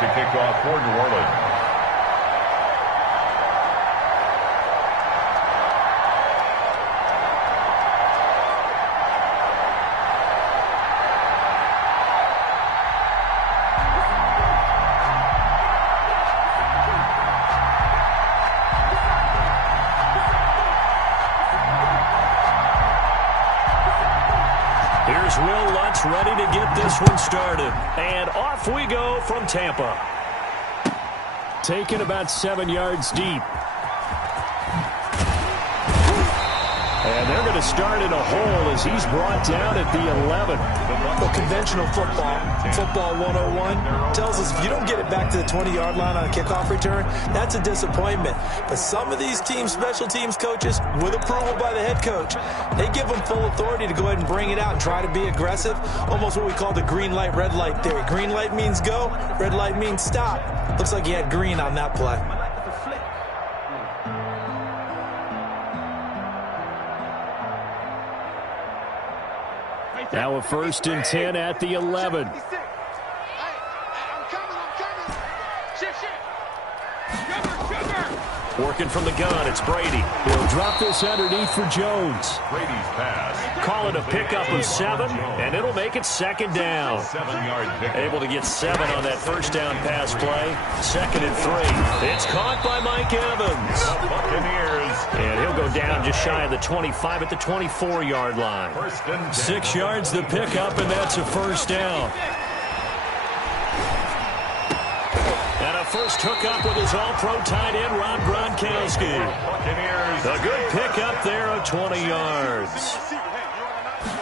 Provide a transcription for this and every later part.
to kick off for New Orleans. Here's Will Lutz ready to get this one started. And off we go from Tampa. Taken about 7 yards deep. And they're going to start in a hole as he's brought down at the 11. Well, conventional football 101, tells us if you don't get it back to the 20-yard line on a kickoff return, that's a disappointment. But some of these special teams coaches, with approval by the head coach, they give them full authority to go ahead and bring it out and try to be aggressive, almost what we call the green light, red light theory. Green light means go, red light means stop. Looks like he had green on that play. Now a 1st and 10 at the 11. Working from the gun, it's Brady. He'll drop this underneath for Jones. Brady's pass. Call it a pickup of 7, and it'll make it 2nd down. 7-yard pickup. Able to get 7 on that 1st down pass play. 2nd and 3. It's caught by Mike Evans. The Buccaneers. And he'll go down just shy of the 25 at the 24-yard line. 1st and 10. 6 yards the pickup, and that's a 1st down. And a first hookup with his all-pro tight end, Rob Gronkowski. Buccaneers. A good pickup there of 20 yards.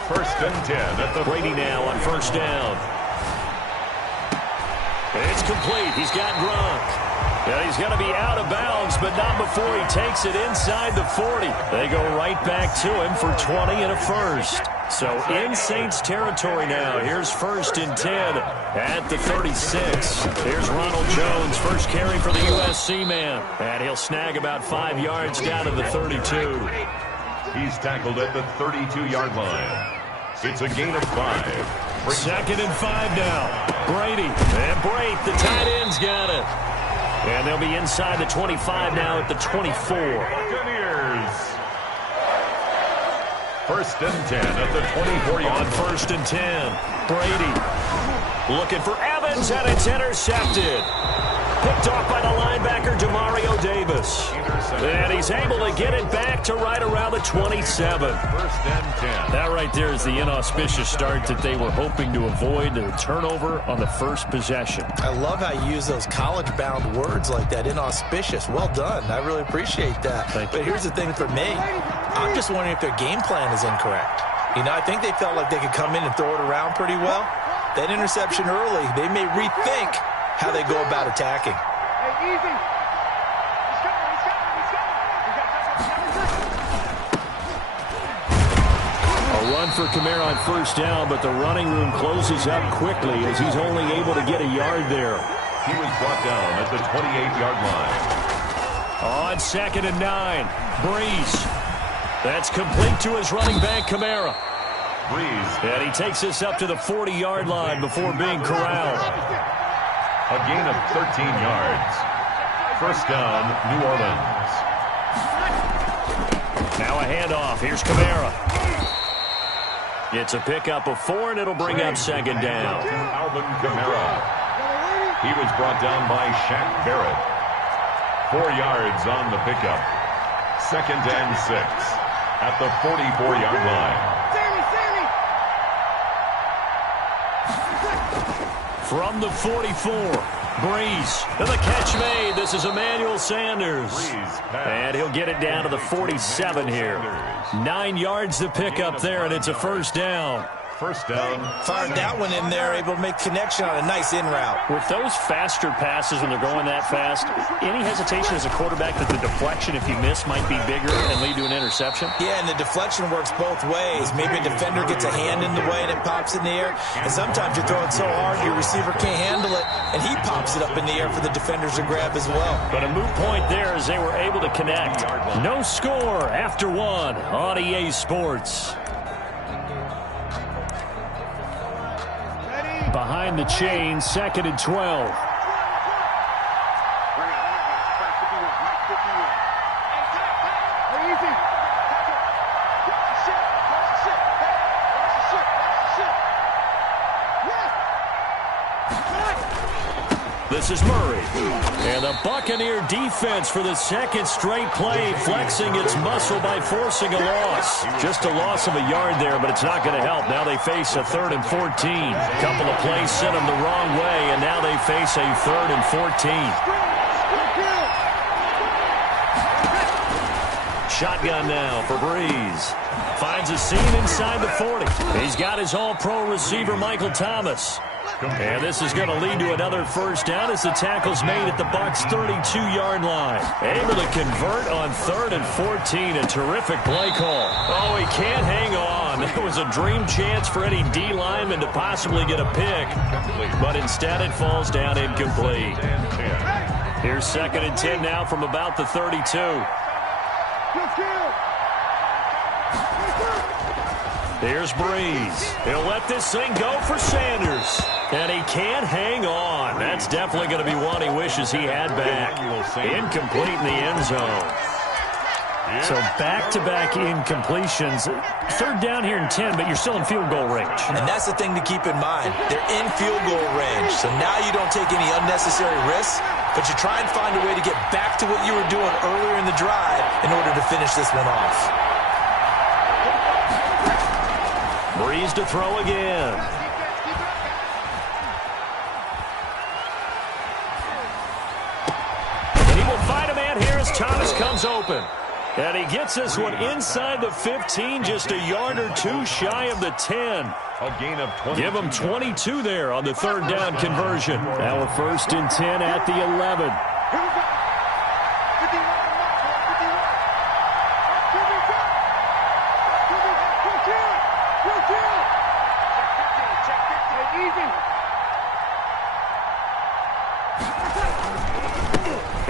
1st and 10 at the Brady now on 1st down. It's complete. He's got Gronk. And he's going to be out of bounds, but not before he takes it inside the 40. They go right back to him for 20 and a 1st. So in Saints territory now. Here's 1st and 10 at the 36. Here's Ronald Jones, first carry for the USC man. And he'll snag about 5 yards down to the 32. He's tackled at the 32-yard line. It's a gain of 5. 2nd and 5 now. Brady and Brate, the tight end's got it. And they'll be inside the 25 now at the 24. Buccaneers. 1st and 10 at the 24-yard. On 1st and 10, Brady looking for Evans, and it's intercepted. Picked off by the linebacker, Demario Davis. And he's able to get it back to right around the 27. 1st and 10. That right there is the inauspicious start that they were hoping to avoid, a turnover on the first possession. I love how you use those college-bound words like that, inauspicious. Well done. I really appreciate that. But here's the thing for me. I'm just wondering if their game plan is incorrect. You know, I think they felt like they could come in and throw it around pretty well. That interception early, they may rethink how they go about attacking. Hey, easy. A run for Kamara on 1st down, but the running room closes up quickly as he's only able to get a yard there. He was brought down at the 28-yard line. On 2nd and 9, Breeze. That's complete to his running back, Kamara. Breeze. And he takes this up to the 40-yard line before being corralled. A gain of 13 yards. 1st down, New Orleans. Now a handoff. Here's Kamara. It's a pickup of 4, and it'll bring up 2nd down. Alvin Kamara. He was brought down by Shaq Barrett. 4 yards on the pickup. 2nd and 6 at the 44-yard line. From the 44, Breeze. And the catch made. This is Emmanuel Sanders. And he'll get it down to the 47 here. 9 yards to pick up there, and it's a 1st down. 1st down. Fired that one in there, able to make connection on a nice in route. With those faster passes when they're going that fast, any hesitation as a quarterback that the deflection, if you miss, might be bigger and lead to an interception? Yeah, and the deflection works both ways. Maybe a defender gets a hand in the way and it pops in the air. And sometimes you throw it so hard your receiver can't handle it, and he pops it up in the air for the defenders to grab as well. But a moot point there as they were able to connect. No score after 1 on EA Sports. Behind the chain, 2nd and 12. This is Murray. And the Buccaneer defense for the second straight play, flexing its muscle by forcing a loss. Just a loss of a yard there, but it's not going to help. Now they face a 3rd and 14. A couple of plays sent them the wrong way, and now they face a 3rd and 14. Shotgun now for Breeze. Finds a seam inside the 40. He's got his all-pro receiver, Michael Thomas. And this is going to lead to another first down as the tackle's made at the Bucs' 32-yard line. Able to convert on 3rd and 14. A terrific play call. Oh, he can't hang on. It was a dream chance for any D lineman to possibly get a pick. But instead it falls down incomplete. Here's 2nd and 10 now from about the 32. Here's Breeze. He'll let this thing go for Sanders. And he can't hang on. That's definitely going to be one he wishes he had back. Incomplete in the end zone. So back-to-back incompletions. 3rd down here and 10, but you're still in field goal range. And that's the thing to keep in mind. They're in field goal range. So now you don't take any unnecessary risks, but you try and find a way to get back to what you were doing earlier in the drive in order to finish this one off. Breeze to throw again. And he will find a man here as Thomas comes open. And he gets this one inside the 15, just a yard or two shy of the 10. A gain of 20. Give him 22 there on the 3rd down conversion. Now a 1st and 10 at the 11.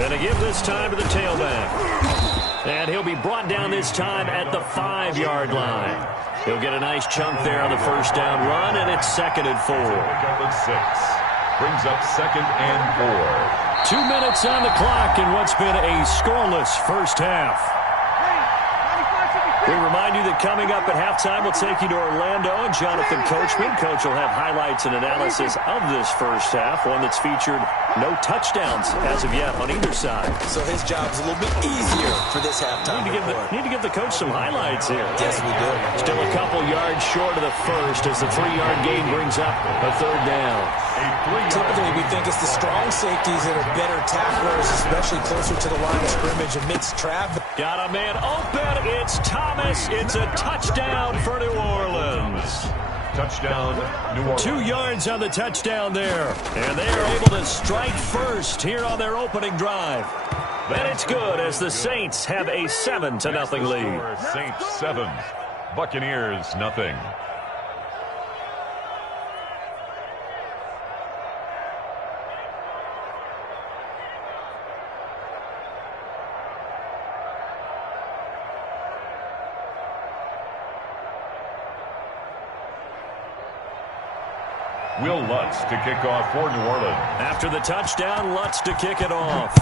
And to give this time to the tailback. And he'll be brought down this time at the 5-yard line. He'll get a nice chunk there on the first down run, and it's 2nd and 4. Brings up 2nd and 4. 2 minutes on the clock in what's been a scoreless first half. We remind you that coming up at halftime, we'll take you to Orlando and Jonathan Coachman. Coach will have highlights and analysis of this first half, one that's featured no touchdowns as of yet on either side. So his job's a little bit easier for this halftime. Need to give the coach some highlights here. Yes, we do. Still a couple yards short of the first as the 3-yard gain brings up a 3rd down. Typically, we think it's the strong safeties that are better tacklers, especially closer to the line of scrimmage amidst traffic. Got a man open. It's Thomas. It's a touchdown for New Orleans. Touchdown, New Orleans. 2 yards on the touchdown there. And they are able to strike first here on their opening drive. And it's good as the Saints have a 7-0 lead. Saints 7, Buccaneers nothing. Will Lutz to kick off for New Orleans. After the touchdown, Lutz to kick it off.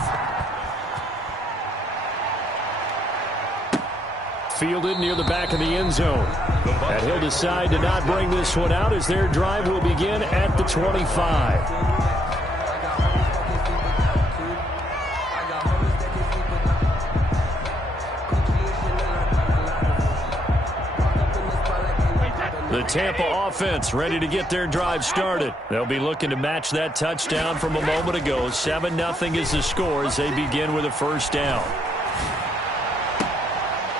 Fielded near the back of the end zone. And he'll decide to not bring this one out as their drive will begin at the 25. The Tampa offense ready to get their drive started. They'll be looking to match that touchdown from a moment ago. 7-0 is the score as they begin with a first down.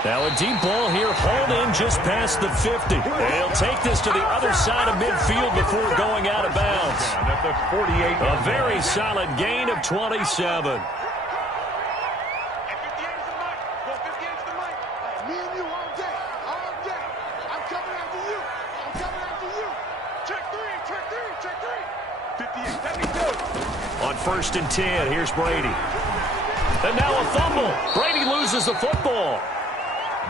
Now a deep ball here, hauled in just past the 50. They'll take this to the other side of midfield before going out of bounds. At the 48. A very solid gain of 27. On 1st and 10, here's Brady. And now a fumble. Brady loses the football.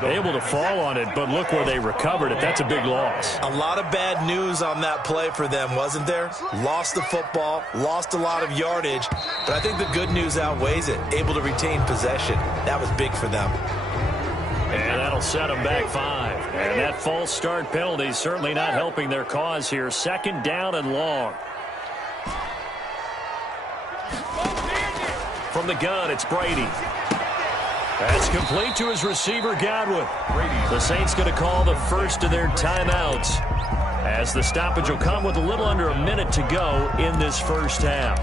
Able to fall on it, but look where they recovered it. That's a big loss. A lot of bad news on that play for them, wasn't there? Lost the football, lost a lot of yardage, but I think the good news outweighs it. Able to retain possession. That was big for them. And that'll set them back 5. And that false start penalty is certainly not helping their cause here. 2nd down and long. From the gun, it's Brady. That's complete to his receiver, Godwin. The Saints going to call the first of their timeouts, as the stoppage will come with a little under a minute to go in this first half.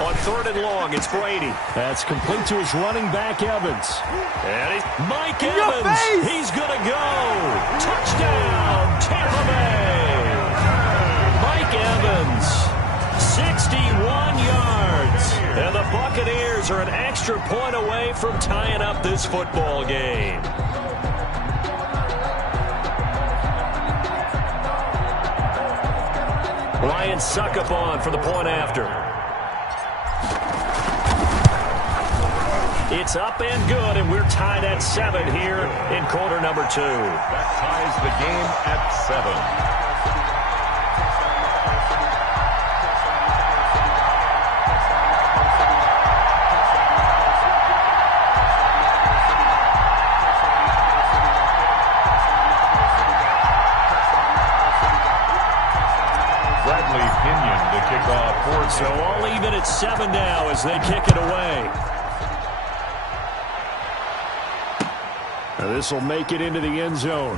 On 3rd and long, it's Brady. That's complete to his running back, Evans. And Mike Evans. He's going to go. Touchdown, Tampa Bay. Mike Evans, 61 yards. And the Buccaneers are an extra point away from tying up this football game. Ryan Succop on for the point after. It's up and good, and we're tied at 7 here in quarter number 2. That ties the game at 7. So all even at 7 now as they kick it away. This will make it into the end zone.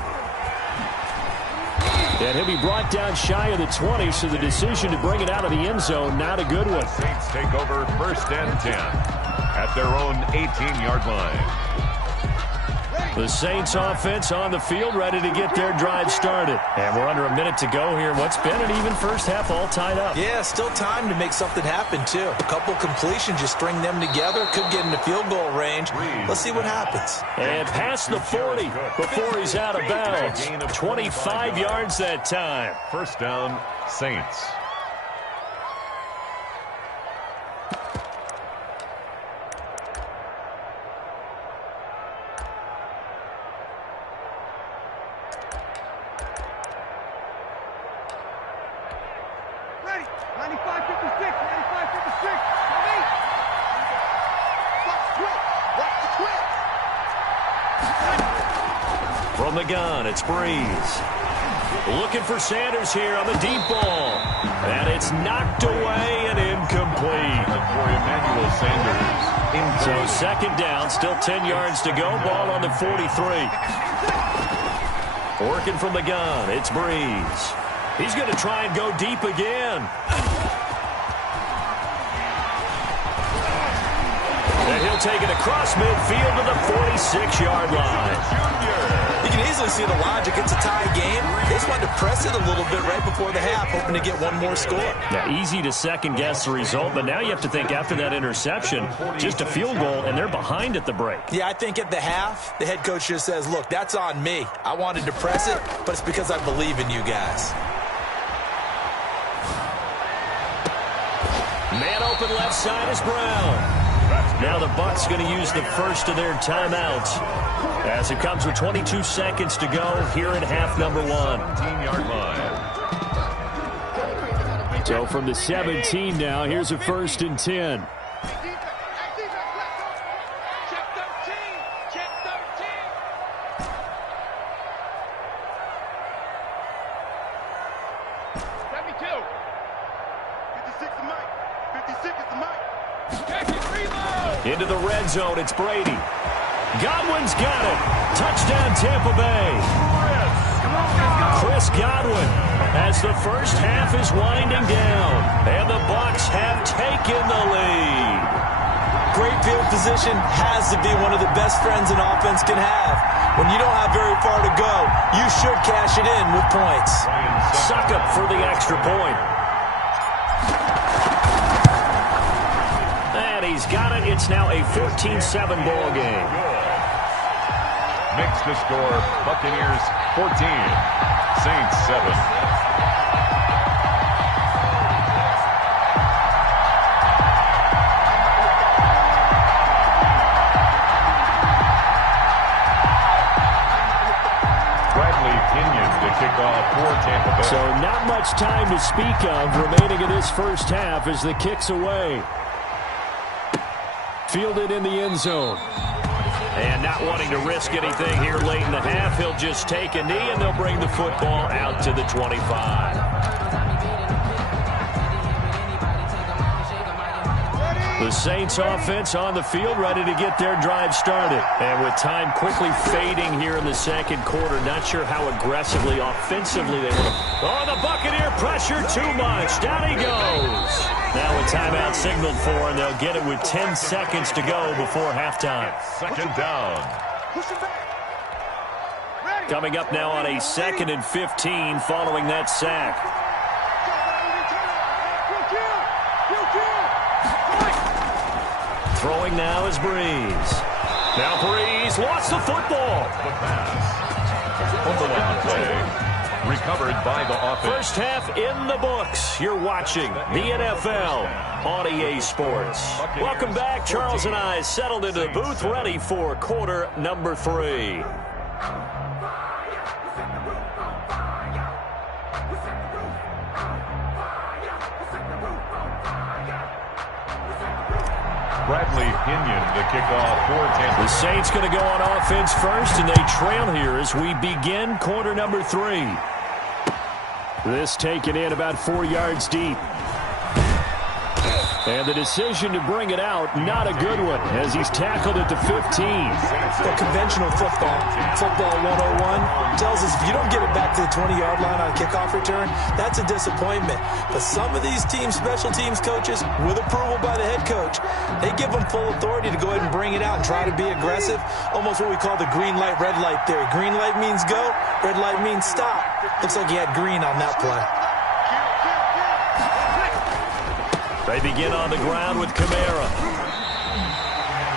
And he'll be brought down shy of the 20, so the decision to bring it out of the end zone, not a good one. Saints take over 1st and 10 at their own 18-yard line. The Saints offense on the field, ready to get their drive started. And we're under a minute to go here. What's been an even first half, all tied up. Yeah, still time to make something happen, too. A couple completions, you string them together, could get into field goal range. Let's see what happens. And past the 40 before he's out of bounds. 25 yards that time. 1st down, Saints. From the gun, it's Breeze. Looking for Sanders here on the deep ball. And it's knocked away and incomplete. For Emmanuel Sanders. So 2nd down, still 10 yards to go. Ball on the 43. Working from the gun, it's Breeze. He's going to try and go deep again. And he'll take it across midfield to the 46-yard line. You can easily see the logic. It's a tie game. They just wanted to press it a little bit right before the half, hoping to get one more score. Yeah, easy to second-guess the result, but now you have to think after that interception, just a field goal, and they're behind at the break. Yeah, I think at the half, the head coach just says, look, that's on me. I wanted to press it, but it's because I believe in you guys. Man open left side is Brown. Now the Bucs going to use the first of their timeouts as it comes with 22 seconds to go here in half number 1. 17-yard line. So from the 17 now, here's a 1st and 10. Into the red zone, it's Brady. Godwin's got it. Touchdown, Tampa Bay. Chris Godwin as the first half is winding down. And the Bucs have taken the lead. Great field position has to be one of the best friends an offense can have. When you don't have very far to go, you should cash it in with points. Succop for the extra point. He's got it. It's now a 14-7 ball game. Makes the score Buccaneers 14, Saints 7. to speak of remaining in this first half as the kick's away. Fielded in the end zone. And not wanting to risk anything here late in the half, he'll just take a knee, and they'll bring the football out to the 25. The Saints offense on the field, ready to get their drive started. And with time quickly fading here in the second quarter, not sure how aggressively, offensively they want to. Oh, the Buccaneer pressure too much. Down he goes. Now a timeout signaled for, and they'll get it with 10 seconds to go before halftime. Second down. Coming up now on a 2nd and 15 following that sack. Throwing now is Breeze. Now Breeze lost the football. The pass. Fumble on the play. Recovered by the offense. First half in the books. You're watching the NFL on EA Sports. Welcome back. Charles and I settled into the booth, ready for quarter number 3. Bradley Pinion, the kickoff for Tampa. The Saints going to go on offense first, and they trail here as we begin quarter number 3. This taken in about 4 yards deep. And the decision to bring it out, not a good one, as he's tackled at the 15. The conventional football 101, tells us if you don't get it back to the 20-yard line on a kickoff return, that's a disappointment. But some of these special teams coaches, with approval by the head coach, they give them full authority to go ahead and bring it out and try to be aggressive, almost what we call the green light, red light theory. Green light means go, red light means stop. Looks like he had green on that play. They begin on the ground with Kamara.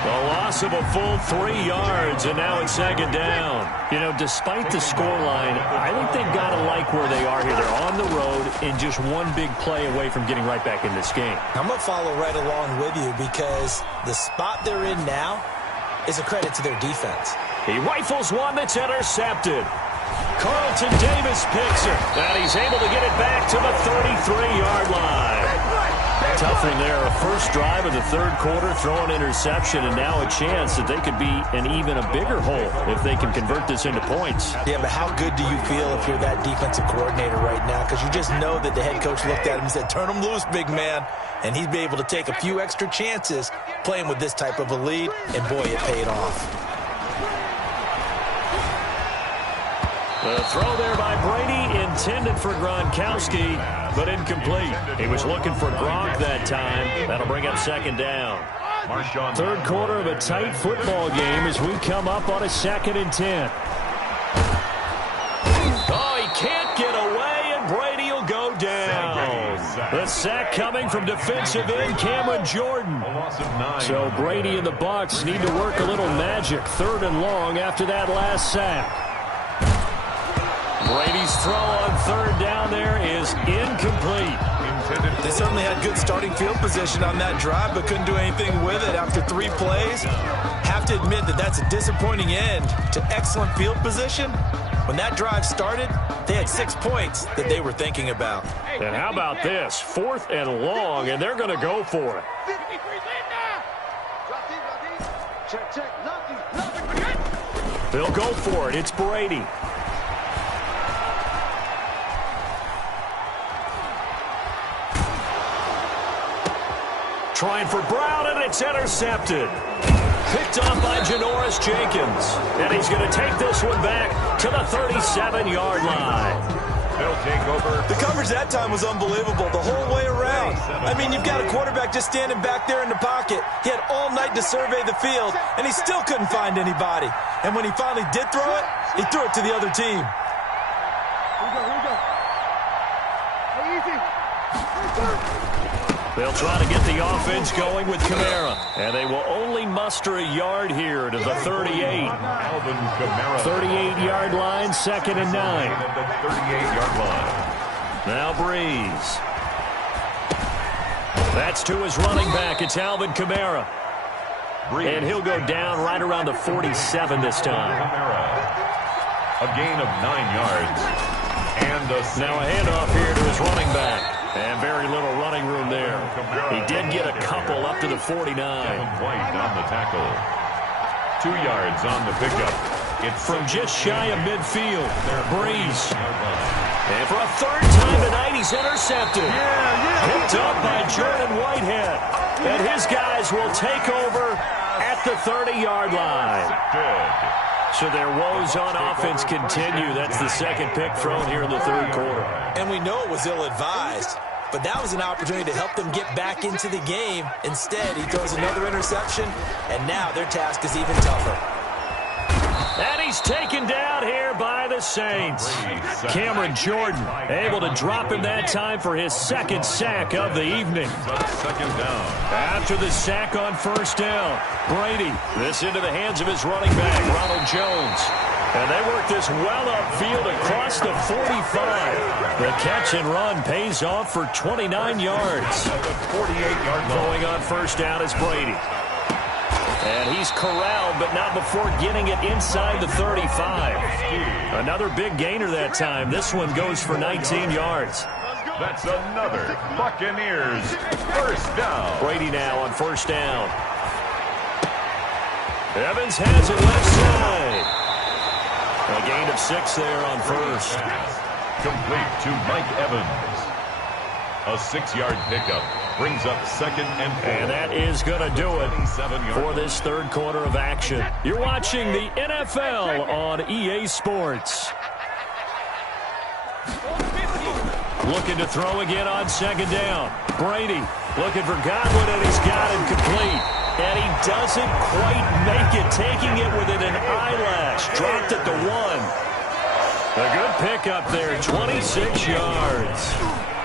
A loss of a full 3 yards, and now it's second down. You know, despite the scoreline, I think they've got to like where they are here. They're on the road and just one big play away from getting right back in this game. I'm going to follow right along with you because the spot they're in now is a credit to their defense. He rifles one that's intercepted. Carlton Davis picks it, and he's able to get it back to the 33-yard line. Tough one there. First drive of the third quarter, throw an interception, and now a chance that they could be in even a bigger hole if they can convert this into points. Yeah, but how good do you feel if you're that defensive coordinator right now? Because you just know that the head coach looked at him and said, turn him loose, big man. And he'd be able to take a few extra chances playing with this type of a lead, and boy, it paid off. The throw there by Brady, intended for Gronkowski, but incomplete. He was looking for Gronk that time. That'll bring up second down. Third quarter of a tight football game as we come up on a 2nd and 10. Oh, he can't get away, and Brady will go down. The sack coming from defensive end Cameron Jordan. So Brady and the Bucs need to work a little magic. 3rd and long after that last sack. Brady's throw on 3rd down there is incomplete. They certainly had good starting field position on that drive, but couldn't do anything with it after 3 plays. Have to admit that that's a disappointing end to excellent field position. When that drive started, they had 6 points that they were thinking about. And how about this? 4th and long, and they're going to go for it. They'll go for it. It's Brady. Trying for Brown, and it's intercepted. Picked off by Janoris Jenkins. And he's going to take this one back to the 37-yard line. They'll take over. The coverage that time was unbelievable the whole way around. I mean, you've got a quarterback just standing back there in the pocket. He had all night to survey the field, and he still couldn't find anybody. And when he finally did throw it, he threw it to the other team. Here we go. Hey, easy. They'll try to get the offense going with Kamara. And they will only muster a yard here to the 38. Alvin Kamara. 38-yard line, 2nd and 9. At the 38-yard line. Now Breeze. That's to his running back. It's Alvin Kamara. And he'll go down right around the 47 this time. Kamara. A gain of 9 yards. And Now a handoff here to his running back. And very little running room there. He did get a couple up to the 49. White on the tackle. 2 yards on the pickup. It's from just shy of midfield. Breeze. And for a third time tonight, he's intercepted. Picked up by Jordan Whitehead. And his guys will take over at the 30-yard line. So their woes on offense continue. That's the second pick thrown here in the third quarter. And we know it was ill-advised, but that was an opportunity to help them get back into the game. Instead, he throws another interception, and now their task is even tougher. And he's taken down here by the Saints. Cameron Jordan able to drop him that time for his second sack of the evening. Second down. After the sack on first down, Brady, this into the hands of his running back, Ronald Jones. And they work this well upfield across the 45. The catch and run pays off for 29 yards. 48-yard going on first down is Brady. And he's corralled, but not before getting it inside the 35. Another big gainer that time. This one goes for 19 yards. That's another Buccaneers first down. Brady now on first down. Evans has it left side. A gain of 6 there on first. Complete to Mike Evans. A 6-yard pickup brings up second and 4. And that is going to do it for this third quarter of action. You're watching the NFL on EA Sports. Looking to throw again on second down. Brady looking for Godwin, and he's got him complete. And he doesn't quite make it, taking it within an eyelash. Dropped at the 1. A good pickup there, 26 yards.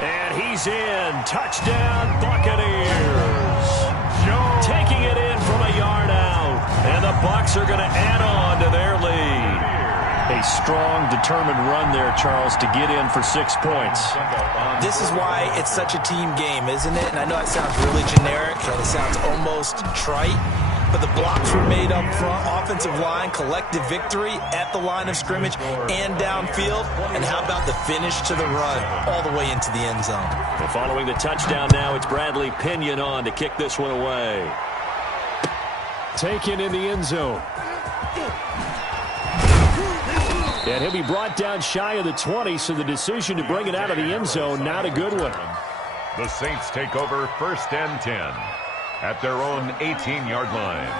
And he's in. Touchdown, Buccaneers. Taking it in from a yard out. And the Bucs are going to add on to their lead. A strong, determined run there, Charles, to get in for 6 points. This is why it's such a team game, isn't it? And I know it sounds really generic, and it sounds almost trite, but the blocks were made up front, offensive line, collective victory at the line of scrimmage and downfield. And how about the finish to the run all the way into the end zone? And following the touchdown now, it's Bradley Pinion on to kick this one away. Taken in the end zone. And he'll be brought down shy of the 20, so the decision to bring it out of the end zone, not a good one. The Saints take over first and 10 at their own 18-yard line.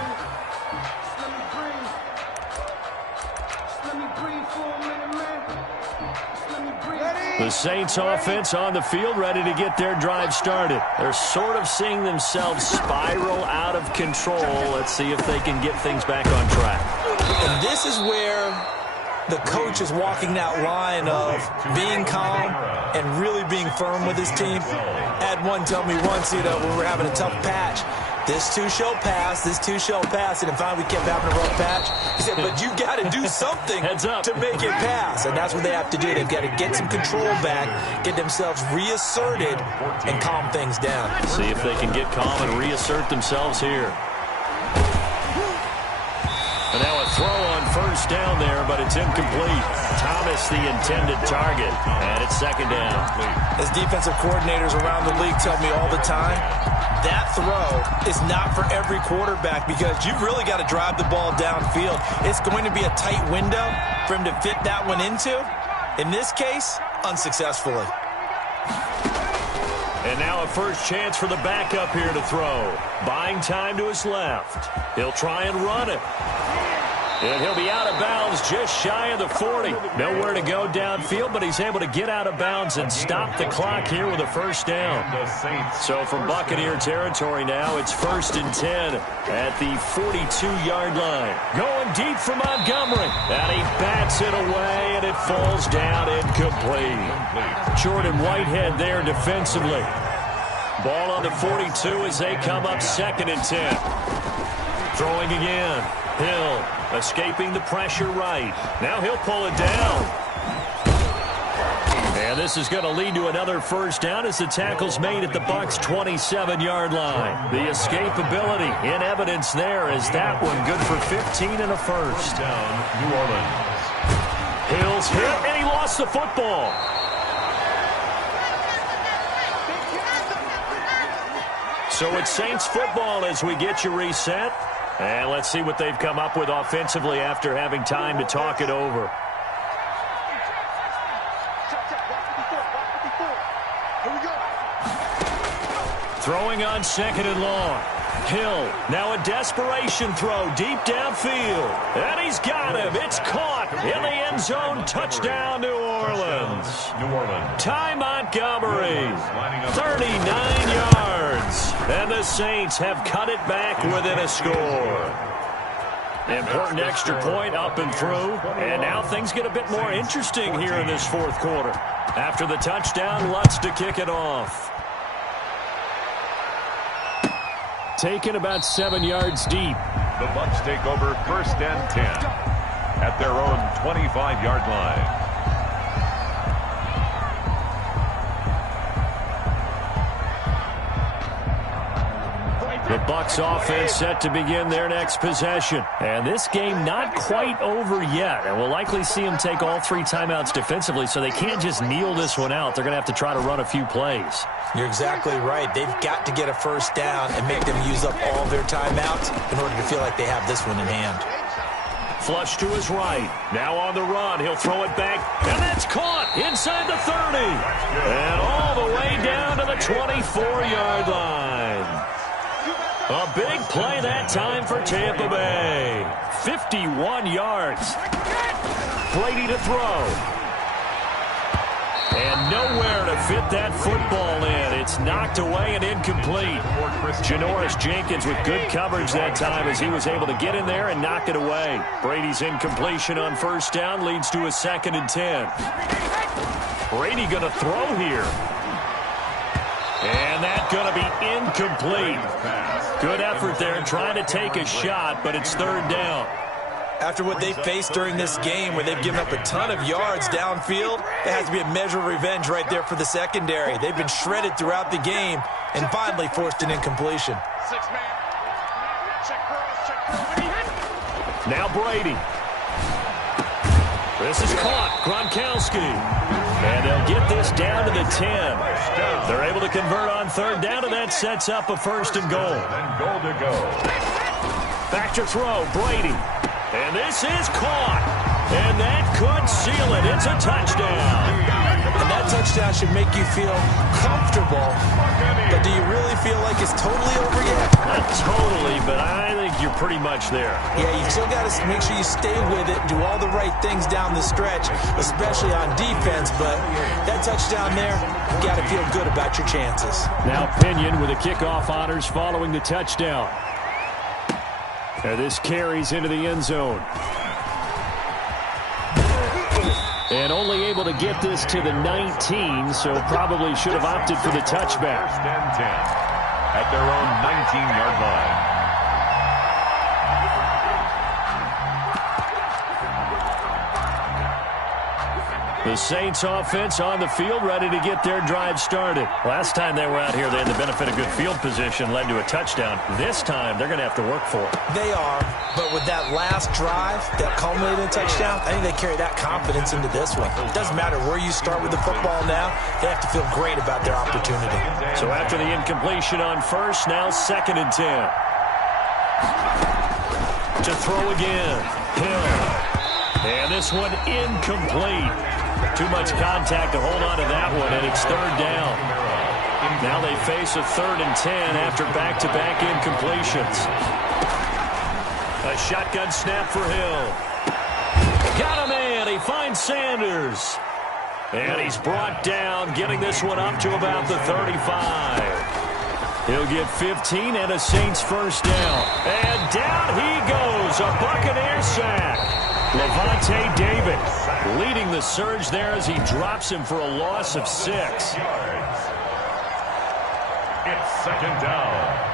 The Saints offense on the field, ready to get their drive started. They're sort of seeing themselves spiral out of control. Let's see if they can get things back on track. And this is where the coach is walking that line of being calm and really being firm with his team. Had one tell me once, when we're having a tough patch, this too shall pass, this too shall pass. And finally we kept having a rough patch. He said, but you got to do something to make it pass. And that's what they have to do. They've got to get some control back, get themselves reasserted, and calm things down. See if they can get calm and reassert themselves here. And now a throw on first down there, but it's incomplete. Thomas, the intended target, and it's second down. As defensive coordinators around the league tell me all the time, that throw is not for every quarterback because you've really got to drive the ball downfield. It's going to be a tight window for him to fit that one into. In this case, unsuccessfully. And now a first chance for the backup here to throw. Buying time to his left. He'll try and run it. And he'll be out of bounds just shy of the 40. Nowhere to go downfield, but he's able to get out of bounds and stop the clock here with a first down. So from Buccaneer territory now, it's first and 10 at the 42-yard line. Going deep for Montgomery. And he bats it away, and it falls down incomplete. Jordan Whitehead there defensively. Ball on the 42 as they come up second and 10. Throwing again. Hill escaping the pressure right. Now he'll pull it down. And this is going to lead to another first down as the tackle's made at the Bucs' 27-yard line. The escapability in evidence there as that one good for 15 and a first. Down, New Orleans. Hill's hit, and he lost lost the football. So it's Saints football as we get you reset. And let's see what they've come up with offensively after having time to talk it over. Throwing on 2nd and long. Hill, now a desperation throw deep downfield. And he's got him. It's caught in the end zone. Touchdown, New Orleans. Ty Montgomery, 39 yards. And the Saints have cut it back within a score. Important extra point up and through. And now things get a bit more interesting here in this fourth quarter. After the touchdown, Lutz to kick it off. Taken about 7 yards deep. The Bucs take over 1st and 10 at their own 25-yard line. The Bucs offense set to begin their next possession. And this game not quite over yet. And we'll likely see them take all 3 timeouts defensively, so they can't just kneel this one out. They're going to have to try to run a few plays. You're exactly right. They've got to get a first down and make them use up all their timeouts in order to feel like they have this one in hand. Flush to his right. Now on the run. He'll throw it back. And that's caught inside the 30. And all the way down to the 24-yard line. A big play that time for Tampa Bay. 51 yards. Brady to throw. And nowhere to fit that football in. It's knocked away and incomplete. Janoris Jenkins with good coverage that time as he was able to get in there and knock it away. Brady's incompletion on first down leads to a 2nd and 10. Brady going to throw here. And that's going to be incomplete. Good effort there trying to take a shot, but it's 3rd down. After what they faced during this game where they've given up a ton of yards downfield, there has to be a measure of revenge right there for the secondary. They've been shredded throughout the game and finally forced an incompletion. Now Brady. This is caught. Gronkowski. And they'll get this down to the 10. They're able to convert on 3rd down, and that sets up a 1st and goal. Back to throw. Brady. And this is caught. And that could seal it. It's a touchdown. And that touchdown should make you feel comfortable. But do you really feel like it's totally over yet? Not totally, but I think you're pretty much there. Yeah, you still got to make sure you stay with it and do all the right things down the stretch, especially on defense. But that touchdown there, you got to feel good about your chances. Now Pinion with a kickoff honors following the touchdown. And this carries into the end zone. And only able to get this to the 19, so probably should have opted for the touchback. 1st and 10 at their own 19-yard line. The Saints offense on the field, ready to get their drive started. Last time they were out here, they had the benefit of good field position, led to a touchdown. This time, they're going to have to work for it. They are, but with that last drive that culminated in a touchdown, I think they carry that confidence into this one. It doesn't matter where you start with the football now. They have to feel great about their opportunity. So after the incompletion on 1st, now 2nd and 10. To throw again. Hill. And this one incomplete. Too much contact to hold on to that one, and it's 3rd down. Now they face a 3rd and 10 after back-to-back incompletions. A shotgun snap for Hill. Got him in. He finds Sanders. And he's brought down, getting this one up to about the 35. He'll get 15 and a Saints 1st down. And down he goes. A Buccaneer sack. Lavonte David leading the surge there as he drops him for a loss of 6. It's 2nd down.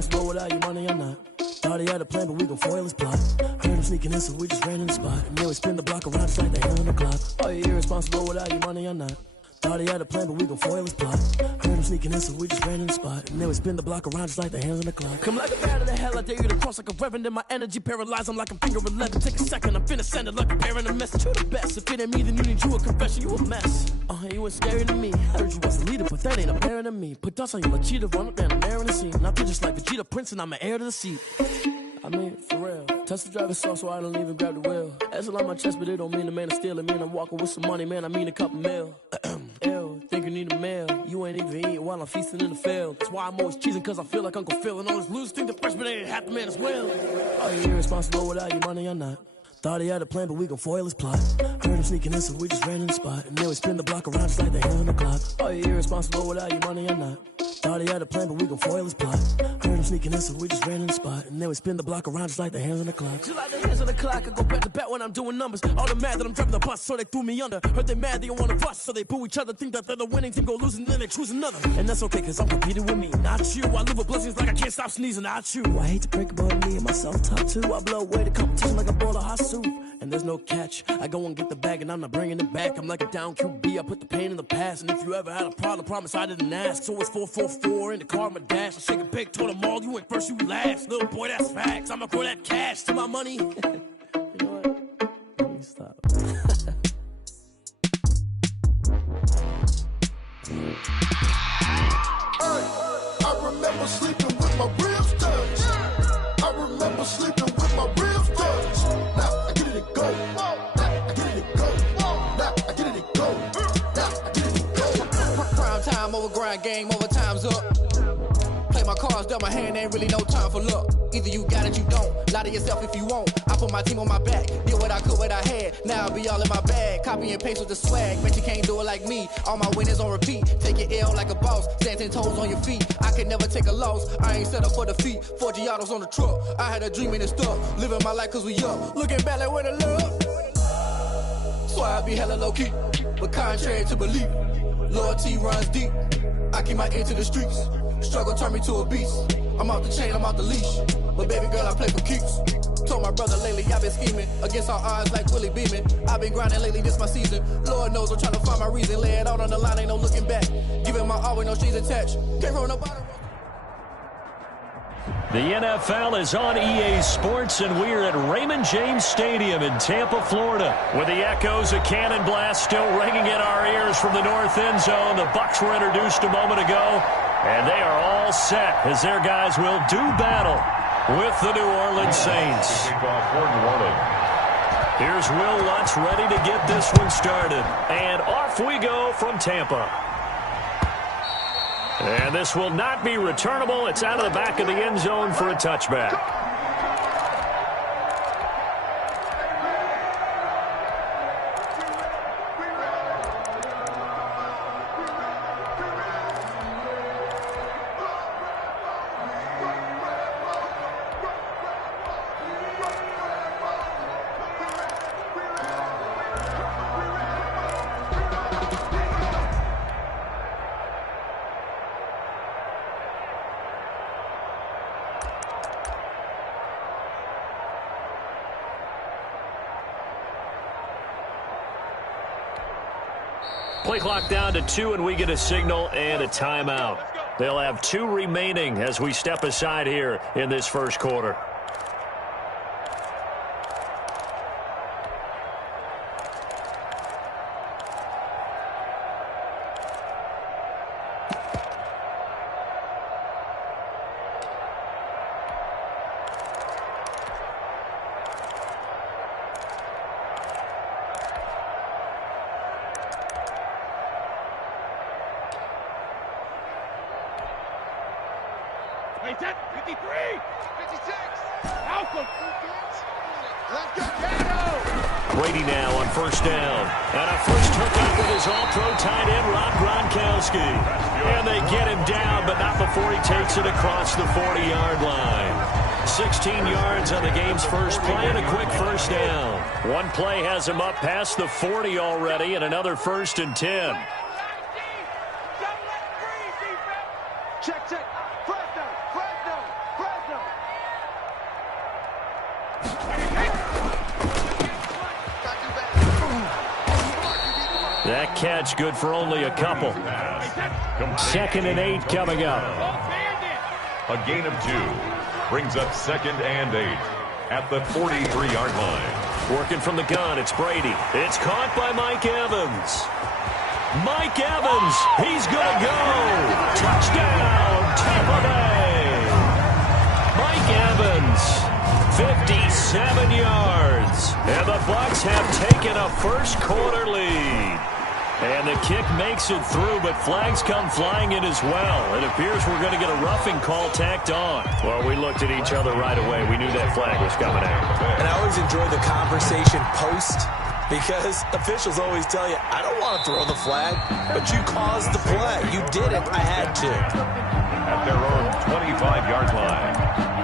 irresponsible without your money or not. Thought he had a plan, but we gon' foil his plot. Heard him sneaking in, so we just ran in the spot. And then we spin the block around just like the hand on the clock. Are you irresponsible without your money or not? Thought he had a plan, but we gon' foil his plot. Heard him sneaking in, so we just ran in the spot. And then we spin the block around just like the hands on the clock. Come like a bat of the hell, I dare you to cross like a reverend. In my energy paralyzed, I'm like a finger 11. Take a second, I'm finna send it like a bearing a message. You the best, if it ain't me, then you need you a confession. You a mess. You was scary to me. Heard you was a leader, but that ain't apparent to me. Put dust on you like cheetah, run up down the air in the scene. Now feel just like Vegeta Prince, and I'm an heir to the seat. I mean, for real. Touch the driver's soft, so I don't even grab the wheel. That's a lot on my chest, but it don't mean the man is stealing. Man, I'm walking with some money, man, I mean a couple mil. Ew, think you need a meal. You ain't even eating while I'm feasting in the field. That's why I'm always cheesing, cause I feel like Uncle Phil. And all those losers think the freshman ain't half the man as well. Are you irresponsible without your money or not? Thought he had a plan, but we gon' foil his plot. Heard him sneaking in, so we just ran in the spot. And then we spin the block around just like the hand on the clock. Are you irresponsible without your money or not? Thought he had a plan, but we gon' foil his plot. Heard him sneaking in, so we just ran in the spot. And then we spin the block around just like the hands on the clock. Just like the hands on the clock, I go back to back when I'm doing numbers. All the mad that I'm driving the bus, so they threw me under. Heard they mad, they don't wanna bust, so they boo each other. Think that they're the winning team, go losing, then they choose another. And that's okay, cause I'm competing with me, not you. I live with blessings like I can't stop sneezing, not you. I hate to break about me and my self-talk too. I blow away the competition like a bowl of hot soup. And there's no catch. I go and get the bag and I'm not bringing it back. I'm like a down QB, I put the pain in the past. And if you ever had a problem, promise I didn't ask. So it's 444 in the car, my dash. I shake a big, told them all, you ain't first, you last. Little boy, that's facts. I'ma throw that cash to my money. You know what? Let me stop. I remember sleeping with my ribs touched. I remember sleeping with my ribs touched. Now I get it and go. Now I get it and go. Now I get it and go. Now I get it and go. Prime time over grind game, overtime's up. Play my cards, dealt my hand, ain't really no time for luck. Either you got it, you don't. Lie to yourself if you won't. I put my team on my back, did what I could, what I had. Now I'll be all in my bag, copy and paste with the swag. Bet you can't do it like me. All my winners on repeat. Take your L like a boss, stand 10 toes on your feet. I could never take a loss. I ain't set up for defeat. 4 Giottos on the truck. I had a dream and it stuck. Living my life cause we up. Looking back like where the love. So I be hella low key, but contrary to belief, loyalty runs deep. I keep my ear to the streets. Struggle turned me to a beast. I'm off the chain, I'm off the leash. But baby girl, I play for keeps. Told my brother lately, I've been scheming against all odds like Willie Beeman. I've been grinding lately, this my season. Lord knows I'm trying to find my reason. Lay it out on the line, ain't no looking back. Giving my all with no strings attached. Can't roll no bottom. The NFL is on EA Sports, and we're at Raymond James Stadium in Tampa, Florida. With the echoes of Cannon Blast still ringing in our ears from the north end zone. The Bucs were introduced a moment ago, and they are all set as their guys will do battle with the New Orleans Saints. Here's Will Lutz ready to get this one started. And off we go from Tampa. And this will not be returnable. It's out of the back of the end zone for a touchback. Play clock down to 2, and we get a signal and a timeout. They'll have 2 remaining as we step aside here in this first quarter. Brady now on first down. And a first hookup with his all-pro tight end, Rob Gronkowski. And they get him down, but not before he takes it across the 40-yard line. 16 yards on the game's first play and a quick first down. One play has him up past the 40 already, and another 1st and 10. Check. First down. That catch good for only a couple. 2nd and 8 coming up. A gain of 2 brings up 2nd and 8 at the 43-yard line. Working from the gun, it's Brady. It's caught by Mike Evans. Mike Evans, he's going to go. Touchdown, Tampa Bay. Mike Evans, 57 yards. And the Bucs have taken a first-quarter lead. And the kick makes it through, but flags come flying in as well. It appears we're going to get a roughing call tacked on. Well, we looked at each other right away. We knew that flag was coming out. And I always enjoy the conversation post, because officials always tell you, I don't want to throw the flag, but you caused the play. You did it. I had to. At their own 25-yard line.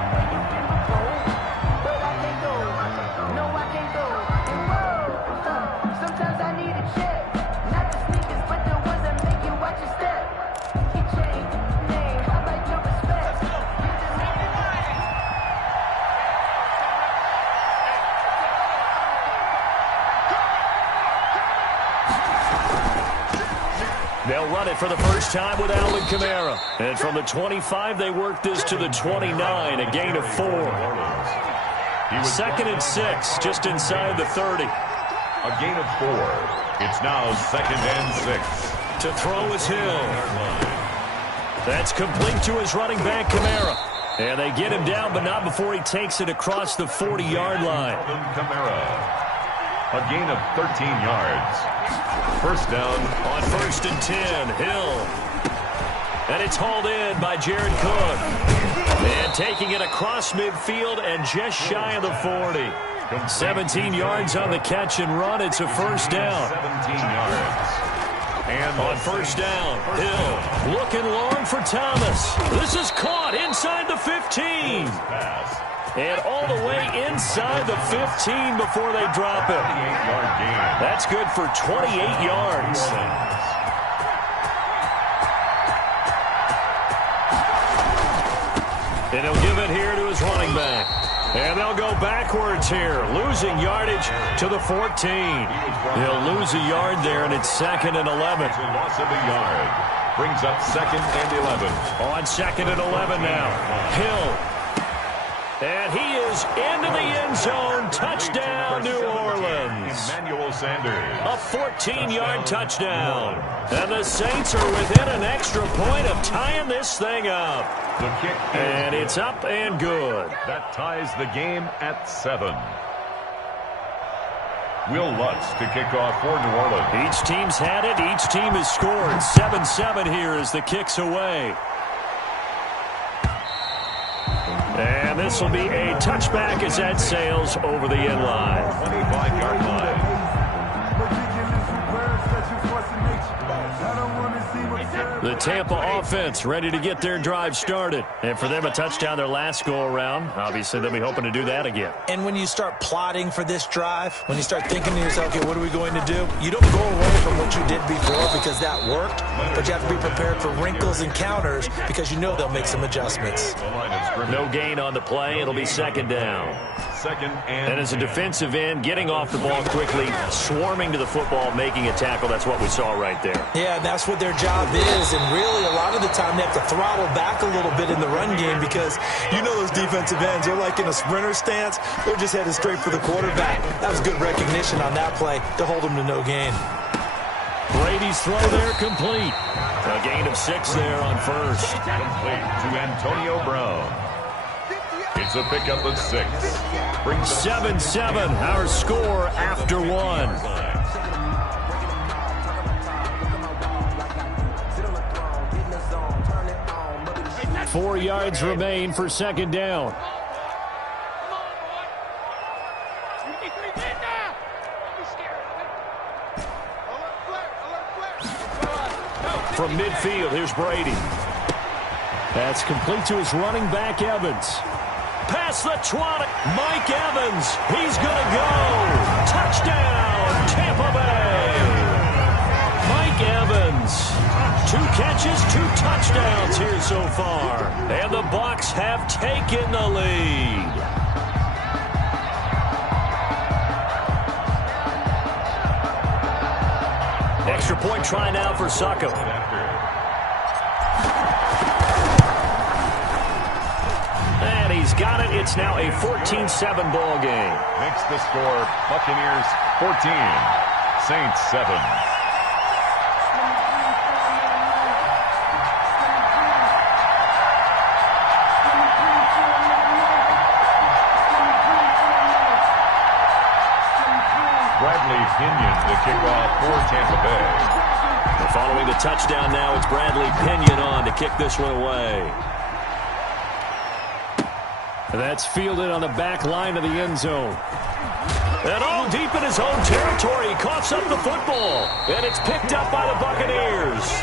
They'll run it for the first time with Alvin Kamara. And from the 25, they work this to the 29, a gain of 4. 2nd and 6, just inside the 30. A gain of 4. It's now 2nd and 6. To throw is Hill. That's complete to his running back, Kamara. And they get him down, but not before he takes it across the 40-yard line. Kamara. A gain of 13 yards. First down. On 1st and 10, Hill. And it's hauled in by Jared Cook. And taking it across midfield and just shy of the 40. 17 yards on the catch and run. It's a first down. 17 yards. And on first down, Hill looking long for Thomas. This is caught inside the 15. And all the way inside the 15 before they drop it. That's good for 28 yards. And he'll give it here to his running back. And they'll go backwards here, losing yardage to the 14. He'll lose a yard there, and it's 2nd and 11. It's a loss of a yard. Brings up 2nd and 11. On 2nd and 11 now. Hill. And he is into the end zone. Touchdown, New Orleans. Emmanuel Sanders. A 14-yard touchdown. And the Saints are within an extra point of tying this thing up. The kick. And it's up and good. That ties the game at 7. Will Lutz to kick off for New Orleans. Each team's had it. Each team has scored. 7-7 here as the kick's away. And this will be a touchback as that sails over the end line. 25-yard line. The Tampa offense ready to get their drive started. And for them, a touchdown their last go-around. Obviously, they'll be hoping to do that again. And when you start plotting for this drive, when you start thinking to yourself, okay, what are we going to do? You don't go away from what you did before because that worked, but you have to be prepared for wrinkles and counters because you know they'll make some adjustments. No gain on the play. It'll be 2nd down. And as a defensive end, getting off the ball quickly, swarming to the football, making a tackle, that's what we saw right there. Yeah, that's what their job is, and really a lot of the time they have to throttle back a little bit in the run game because you know those defensive ends, they're like in a sprinter stance, they're just headed straight for the quarterback. That was good recognition on that play to hold them to no gain. Brady's throw there complete. A gain of 6 there on first. Complete to Antonio Brown. It's a pickup of 6. 7-7, our score after 1. 4 yards remain for 2nd down. From midfield, here's Brady. That's complete to his running back, Evans. Past the 20. Mike Evans. He's going to go. Touchdown, Tampa Bay. Mike Evans. 2 catches, 2 touchdowns here so far. And the Bucs have taken the lead. Extra point try now for Succop. And he's got it. It's now a 14-7 ball game. Makes the score Buccaneers 14, Saints 7. Bradley Pinion to kick off for Tampa Bay. And following the touchdown now, it's Bradley Pinion on to kick this one away. That's fielded on the back line of the end zone. And all deep in his own territory, he coughs up the football. And it's picked up by the Buccaneers.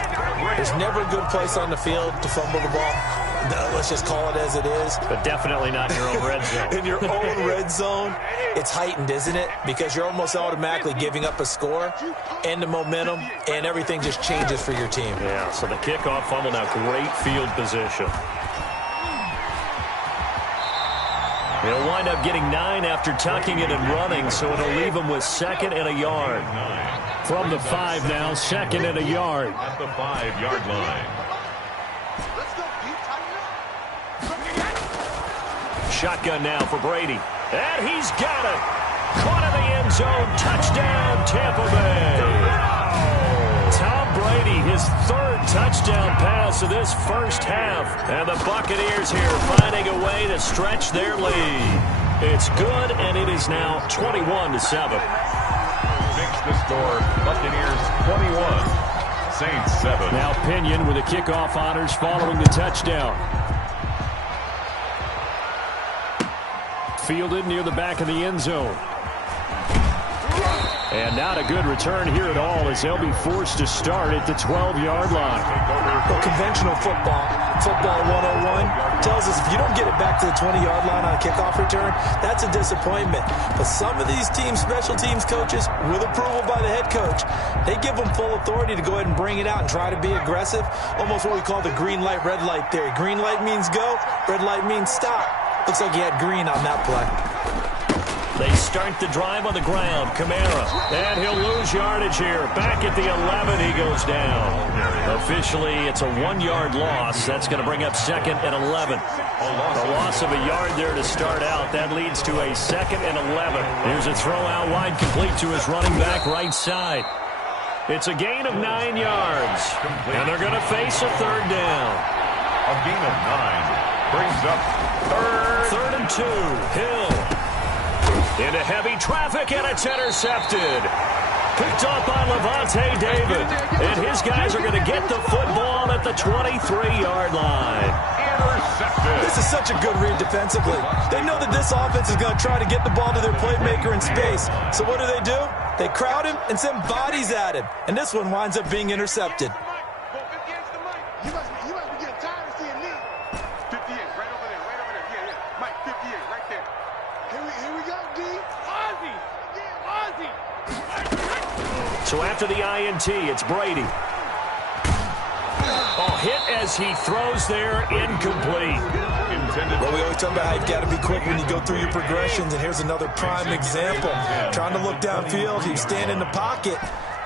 There's never a good place on the field to fumble the ball. Let's just call it as it is. But definitely not in your own red zone. In your own red zone, it's heightened, isn't it? Because you're almost automatically giving up a score and the momentum, and everything just changes for your team. Yeah, so the kickoff fumble now, great field position. He'll wind up getting 9 after tucking it and running, so it'll leave him with 2nd and a yard. From the 5 now, 2nd and a yard. At the 5-yard line. Shotgun now for Brady. And he's got it. Caught in the end zone. Touchdown, Tampa Bay. Tom Brady, his 3rd touchdown pass of this first half. And the Buccaneers here finding a way to stretch their lead. It's good, and it is now 21-7. Makes the score Buccaneers 21, Saints 7. Now Pinion with the kickoff honors following the touchdown. Fielded near the back of the end zone. And not a good return here at all as they'll be forced to start at the 12-yard line. Well, conventional football 101, tells us if you don't get it back to the 20-yard line on a kickoff return, that's a disappointment. But some of these special teams coaches, with approval by the head coach, they give them full authority to go ahead and bring it out and try to be aggressive. Almost what we call the green light, red light theory. Green light means go, red light means stop. Looks like he had green on that play. They start the drive on the ground. Kamara. And he'll lose yardage here. Back at the 11, he goes down. Officially, it's a 1-yard loss. That's going to bring up 2nd and 11. A loss of a yard there to start out. That leads to a 2nd and 11. Here's a throw out wide, complete to his running back right side. It's a gain of 9 yards. And they're going to face a 3rd down. A gain of 9 brings up 3rd and 2. Hill. Into heavy traffic, and it's intercepted. Picked off by Levante David. And his guys are going to get the football at the 23-yard line. Intercepted. This is such a good read defensively. They know that this offense is going to try to get the ball to their playmaker in space. So what do? They crowd him and send bodies at him. And this one winds up being intercepted. You must be getting tired of seeing me. 58, right over there. Yeah. Mike, 58, right there. Here we go, D. Ozzie. So after the INT, it's Brady. Oh, hit as he throws there, incomplete. Well, we always talk about how you've got to be quick when you go through your progressions, and here's another prime example. Trying to look downfield, he was standing in the pocket,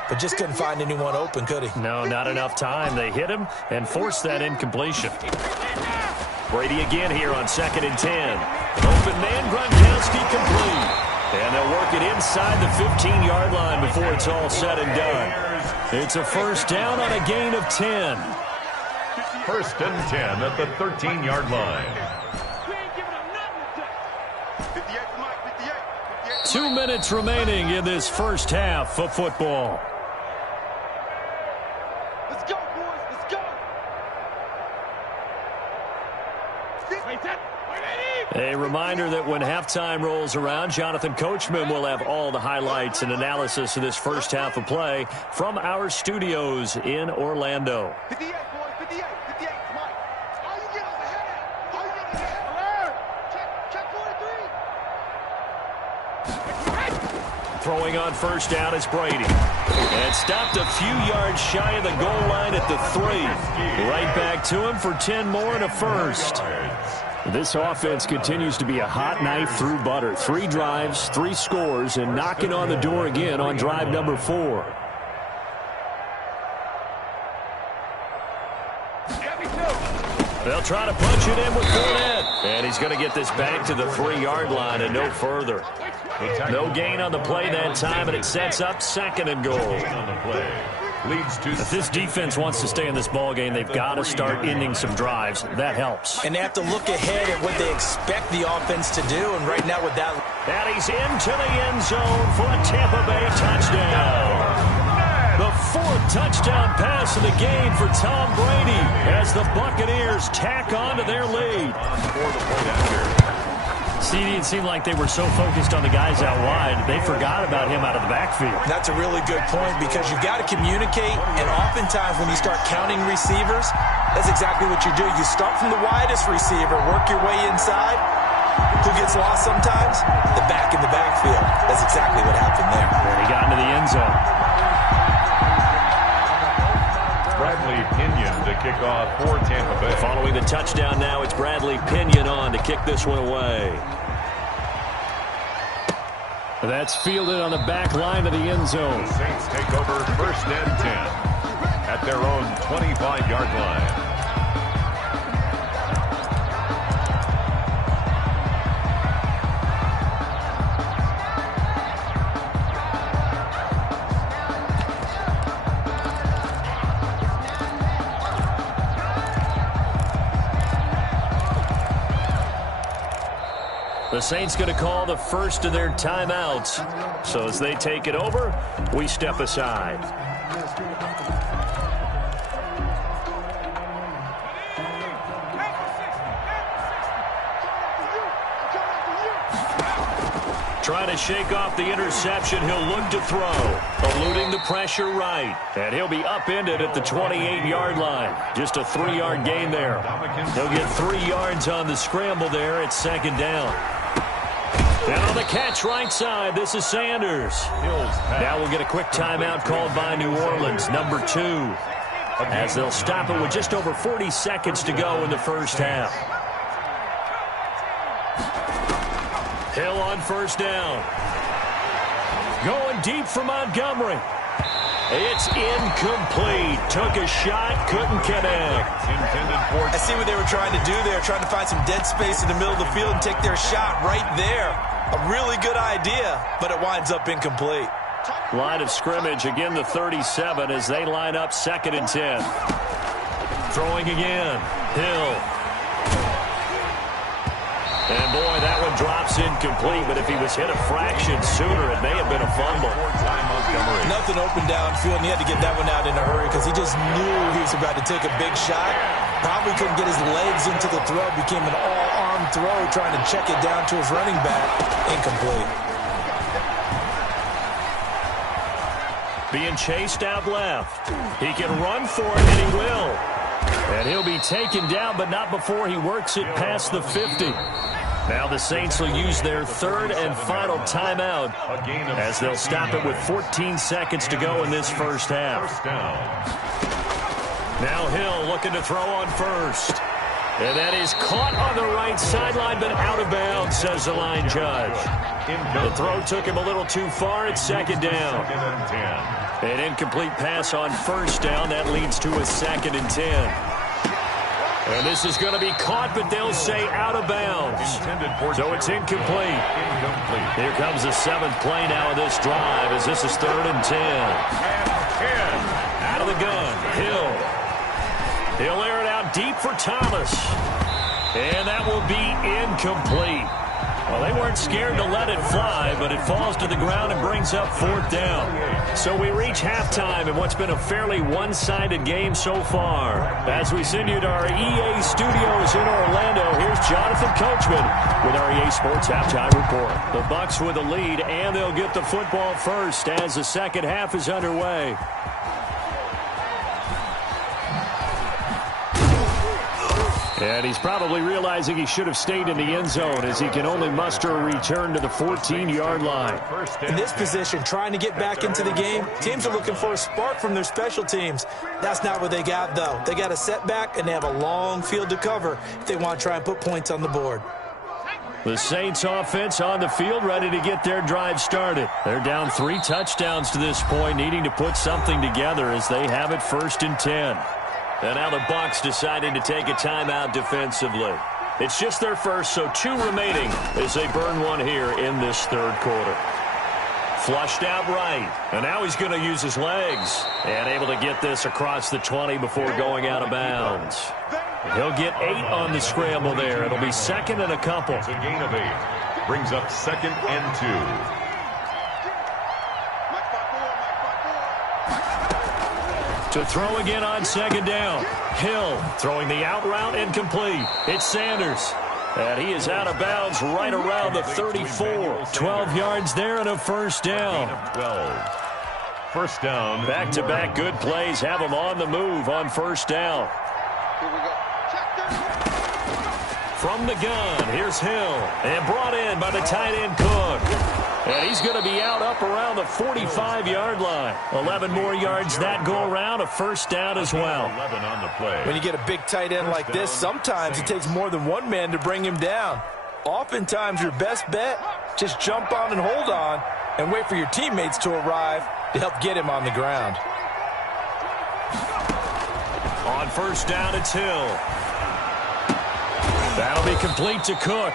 but just couldn't find anyone open, could he? No, not enough time. They hit him and forced that incompletion. Brady again here on 2nd and 10. Open man, Gronkowski complete. And they'll work it inside the 15-yard line before it's all said and done. It's a 1st down on a gain of 10. 1st and 10 at the 13-yard line. 2 minutes remaining in this first half of football. Let's go, boys. Let's go. A reminder that when halftime rolls around, Jonathan Coachman will have all the highlights and analysis of this first half of play from our studios in Orlando. 58, boys. 58. Mike. All you get is a head. Check 43. Throwing on 1st down is Brady. And stopped a few yards shy of the goal line at the 3. Right back to him for 10 more and a 1st. This offense continues to be a hot knife through butter. 3 drives, 3 scores, and knocking on the door again on drive number 4. They'll try to punch it in with Fournette. And he's going to get this back to the 3-yard line and no further. No gain on the play that time, and it sets up 2nd and goal. If this defense wants to stay in this ball game, they've got to start ending some drives. That helps. And they have to look ahead at what they expect the offense to do. And right now with that. And he's into the end zone for a Tampa Bay touchdown. The 4th touchdown pass of the game for Tom Brady as the Buccaneers tack on to their lead. CD, it seemed like they were so focused on the guys out wide, they forgot about him out of the backfield. That's a really good point because you got to communicate, and oftentimes when you start counting receivers, that's exactly what you do. You start from the widest receiver, work your way inside. Who gets lost sometimes? The back in the backfield. That's exactly what happened there. And he got into the end zone. Bradley Pinion to kick off for Tampa Bay. Following the touchdown now, it's Bradley Pinion on to kick this one away. That's fielded on the back line of the end zone. The Saints take over 1st and 10 at their own 25-yard line. The Saints going to call the first of their timeouts. So as they take it over, we step aside. Trying to shake off the interception. He'll look to throw. Eluding the pressure right. And he'll be upended at the 28-yard line. Just a 3-yard gain there. He'll get 3 yards on the scramble there. It's 2nd down. And on the catch right side, this is Sanders. Now we'll get a quick timeout called by New Orleans, number 2. As they'll stop it with just over 40 seconds to go in the first half. Hill on 1st down. Going deep for Montgomery. It's incomplete. Took a shot, couldn't connect. I see what they were trying to do there, trying to find some dead space in the middle of the field and take their shot right there. A really good idea, but it winds up incomplete. Line of scrimmage, again the 37 as they line up 2nd and 10. Throwing again. Hill. And boy, that one drops incomplete, but if he was hit a fraction sooner, it may have been a fumble. Nothing open downfield, and he had to get that one out in a hurry because he just knew he was about to take a big shot. Probably couldn't get his legs into the throw. Became an all-arm throw, trying to check it down to his running back. Incomplete. Being chased out left. He can run for it, and he will. And he'll be taken down, but not before he works it past the 50. Now the Saints will use their 3rd and final timeout as they'll stop it with 14 seconds to go in this first half. Now Hill looking to throw on 1st. And that is caught on the right sideline, but out of bounds, says the line judge. The throw took him a little too far. It's 2nd down. An incomplete pass on 1st down. That leads to a 2nd and 10. And this is going to be caught, but they'll say out of bounds. So it's incomplete. Here comes the 7th play now of this drive as this is 3rd and 10. Out of the gun, Hill. He'll air it out deep for Thomas. And that will be incomplete. Well, they weren't scared to let it fly, but it falls to the ground and brings up 4th down. So we reach halftime in what's been a fairly one-sided game so far. As we send you to our EA studios in Orlando, here's Jonathan Coachman with our EA Sports Halftime Report. The Bucs with a lead, and they'll get the football first as the second half is underway. And he's probably realizing he should have stayed in the end zone as he can only muster a return to the 14-yard line. In this position, trying to get back into the game, teams are looking for a spark from their special teams. That's not what they got, though. They got a setback, and they have a long field to cover if they want to try and put points on the board. The Saints offense on the field, ready to get their drive started. They're down 3 touchdowns to this point, needing to put something together as they have it 1st and 10. And now the Bucs deciding to take a timeout defensively. It's just their first, so 2 remaining as they burn one here in this third quarter. Flushed out right, and now he's going to use his legs. And able to get this across the 20 before going out of bounds. He'll get 8 on the scramble there. It'll be second and a couple. It's a gain of 8. Brings up second and 2. To throw again on second down. Hill throwing the out route incomplete. It's Sanders. And he is out of bounds right around the 34. 12 yards there and a first down. 12. First down. Back-to-back good plays have him on the move on first down. Here we go. From the gun, here's Hill. And brought in by the tight end Cook. And he's going to be out up around the 45-yard line. 11 more yards that go around, a first down as well. 11 on the play. When you get a big tight end like this, sometimes it takes more than one man to bring him down. Oftentimes, your best bet, just jump on and hold on and wait for your teammates to arrive to help get him on the ground. On first down, it's Hill. That'll be complete to Cook.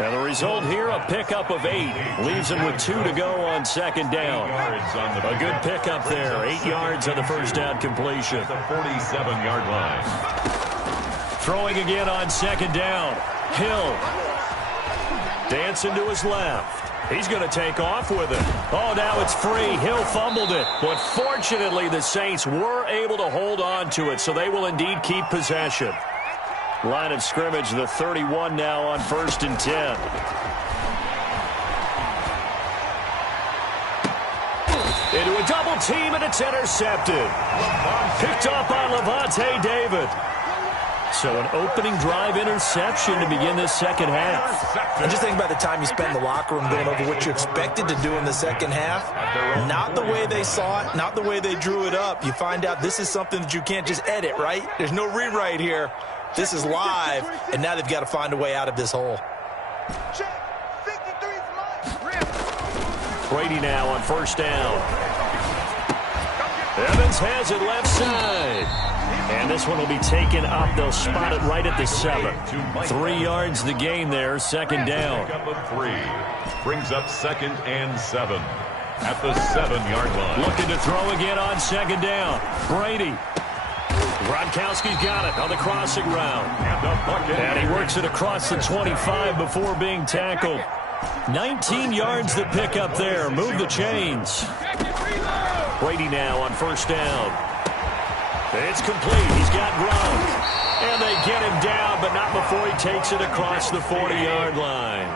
And the result here, a pickup of 8. Leaves him with 2 to go on second down. A good pickup there. 8 yards on the first down completion. The 47-yard line. Throwing again on second down. Hill. Dancing to his left. He's going to take off with it. Oh, now it's free. Hill fumbled it. But fortunately, the Saints were able to hold on to it, so they will indeed keep possession. Line of scrimmage, the 31 now on first and 10. Into a double team, and it's intercepted. Picked up by Lavonte David. So an opening drive interception to begin this second half. And just think about the time you spend in the locker room going over what you expected to do in the second half. Not the way they saw it, not the way they drew it up. You find out this is something that you can't just edit, right? There's no rewrite here. This is live, and now they've got to find a way out of this hole. Brady now on first down. Evans has it left side. And this one will be taken up. They'll spot it right at the 7. 3 yards the gain there, second down. Pickup of 3. Brings up second and 7. At the 7-yard line. Looking to throw again on second down. Brady. Gronkowski's got it on the crossing route. And he works it across the 25 before being tackled. 19 yards to pick up there. Move the chains. Brady now on first down. It's complete. He's got Gronk. And they get him down, but not before he takes it across the 40-yard line.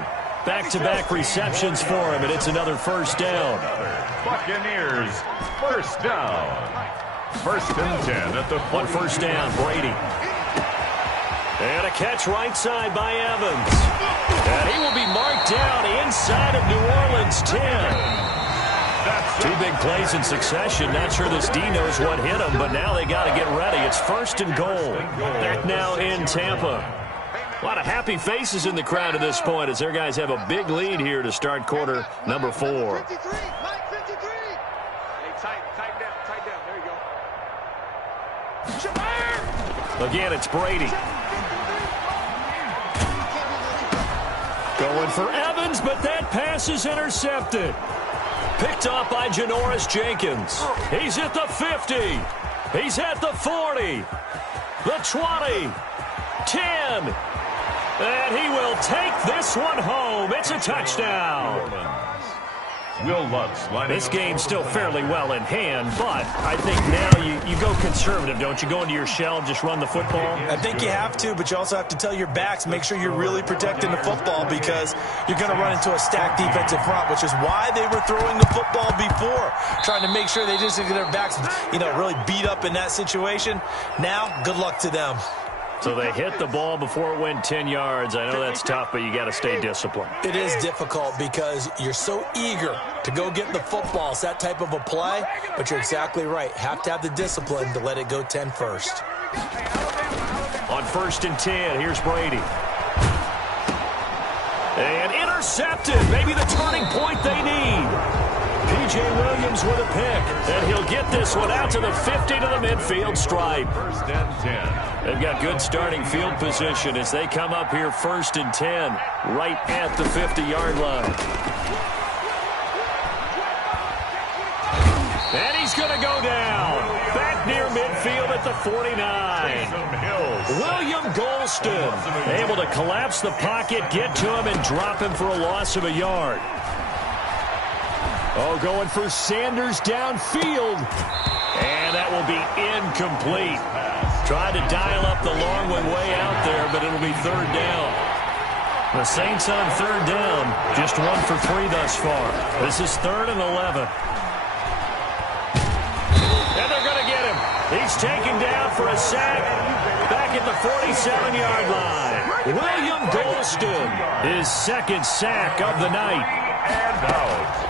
Back-to-back receptions for him, and it's another first down. Buccaneers, first down. First and 10 at the 40. On first down, Brady. And a catch right side by Evans. And he will be marked down inside of New Orleans 10. 2 big plays in succession. Not sure this D knows what hit him, but now they got to get ready. It's first and goal. Back now in Tampa. A lot of happy faces in the crowd at this point as their guys have a big lead here to start quarter number 4. Again, it's Brady. Going for Evans, but that pass is intercepted. Picked up by Janoris Jenkins. He's at the 50. He's at the 40. The 20. 10. And he will take this one home. It's a touchdown. Will Lutz lining This game's still fairly well in hand, but I think now you go conservative, don't you? Go into your shell and just run the football? I think you have to, but you also have to tell your backs, make sure you're really protecting the football because you're going to run into a stacked defensive front, which is why they were throwing the football before, trying to make sure they just get their backs, really beat up in that situation. Now, good luck to them. So they hit the ball before it went 10 yards. I know that's tough, but you got to stay disciplined. It is difficult because you're so eager to go get the football. It's that type of a play, but you're exactly right. Have to have the discipline to let it go 10 first. On first and 10, here's Brady. And intercepted. Maybe the turning point they need. T.J. Williams with a pick. And he'll get this one out to the 50 to the midfield stripe. First and 10. They've got good starting field position as they come up here 1st and 10, right at the 50-yard line. And he's going to go down. Back near midfield at the 49. William Golston able to collapse the pocket, get to him, and drop him for a loss of a yard. Oh, going for Sanders downfield. And that will be incomplete. Tried to dial up the long one way out there, but it'll be 3rd down. The Saints on 3rd down, just 1 for 3 thus far. This is 3rd and 11. And they're going to get him. He's taken down for a sack back at the 47-yard line. William Golston, his 2nd sack of the night. And out.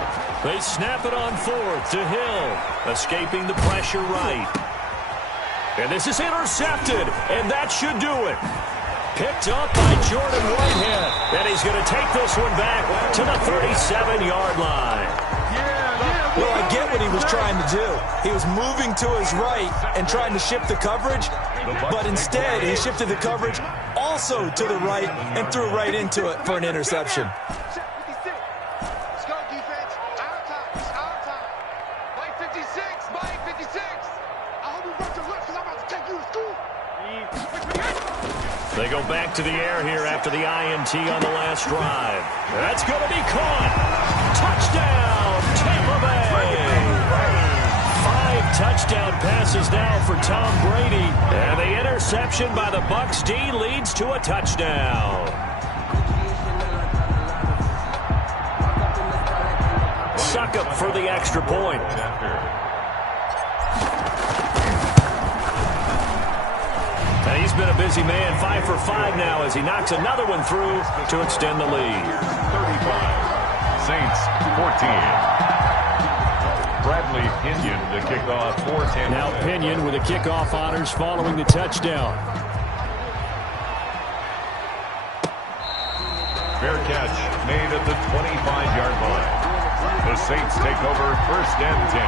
They snap it on 4th to Hill, escaping the pressure right. And this is intercepted, and that should do it. Picked up by Jordan Whitehead, and he's going to take this one back to the 37-yard line. Well, I get what he was trying to do. He was moving to his right and trying to shift the coverage, but instead he shifted the coverage also to the right and threw right into it for an interception. They go back to the air here after the INT on the last drive. That's going to be caught. Touchdown, Tampa Bay. 5 touchdown passes now for Tom Brady. And the interception by the Bucs D leads to a touchdown. Succop for the extra point. And he's been a busy man, 5 for 5 now as he knocks another one through to extend the lead. 35. Saints 14. Bradley Pinion to kick off for Tampa. Now Pinion with the kickoff honors following the touchdown. Fair catch made at the 25-yard line. The Saints take over 1st and 10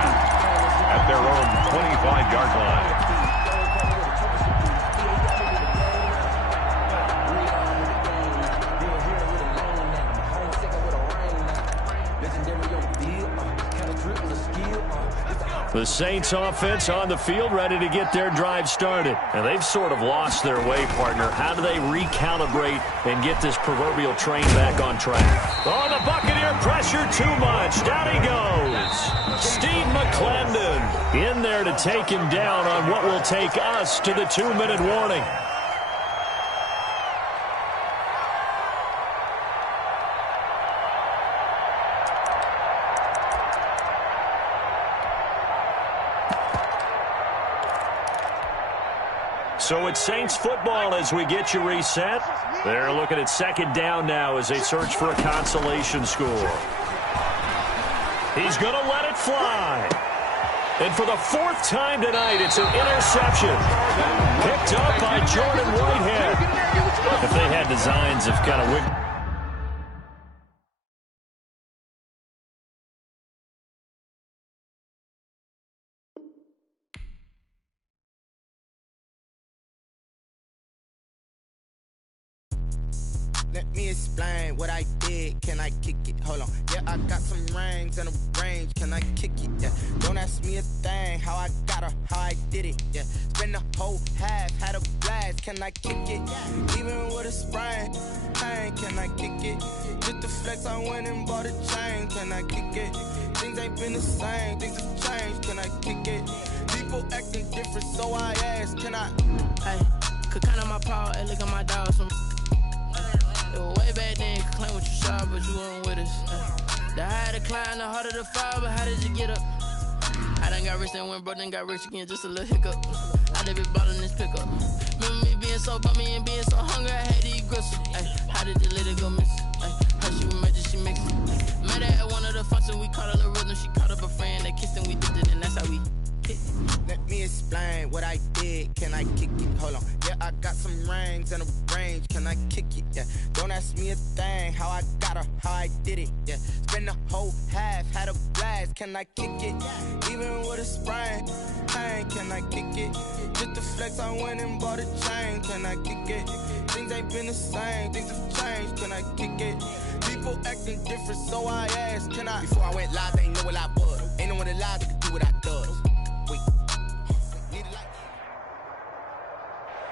at their own 25-yard line. The Saints offense on the field ready to get their drive started. And they've sort of lost their way, partner. How do they recalibrate and get this proverbial train back on track? Oh, the Buccaneer pressure too much. Down he goes. Steve McClendon in there to take him down on what will take us to the 2-minute warning. So it's Saints football as we get you reset. They're looking at 2nd down now as they search for a consolation score. He's going to let it fly. And for the 4th time tonight, it's an interception. Picked up by Jordan Whitehead. If they had designs of kind of... Let me explain what I did. Can I kick it? Hold on. Yeah, I got some rings and a range. Can I kick it? Yeah. Don't ask me a thing. How I got her, how I did it. Yeah. Spend the whole half, had a blast. Can I kick it? Even with a sprain, pain. Can I kick it? Just the flex, I went and bought a chain. Can I kick it? Things ain't been the same. Things have changed. Can I kick it? People acting different, so I asked. Can I? Hey, could count on my power and look at my dogs from. Way back then, you could claim what you saw, but you weren't with us. The higher the climb, the harder the fall, but how did you get up? I done got rich and went broke, then got rich again, just a little hiccup. I done been ballin' this pickup. Remember me being so bummy and being so hungry, I had to eat gristle. How did you let it go miss? How she remember she mixed it. Met her at one of the functions, we caught her the rhythm, she caught up a friend, they kissed and we dipped it, and that's how we hit. Let me explain what I did. Can I kick it? Hold on. Yeah, I got some rings and a range. Can I kick it? Yeah. Don't ask me a thing. How I got her, how I did it. Yeah. Spend the whole half, had a blast. can I kick it? Even with a sprain, pain, can I kick it? Just the flex, I went and bought a chain, can I kick it? Things ain't been the same, things have changed, can I kick it? People acting different, so I asked, can I? Before I went live, they ain't know what I was. Ain't no one alive that could do what I does. Wait.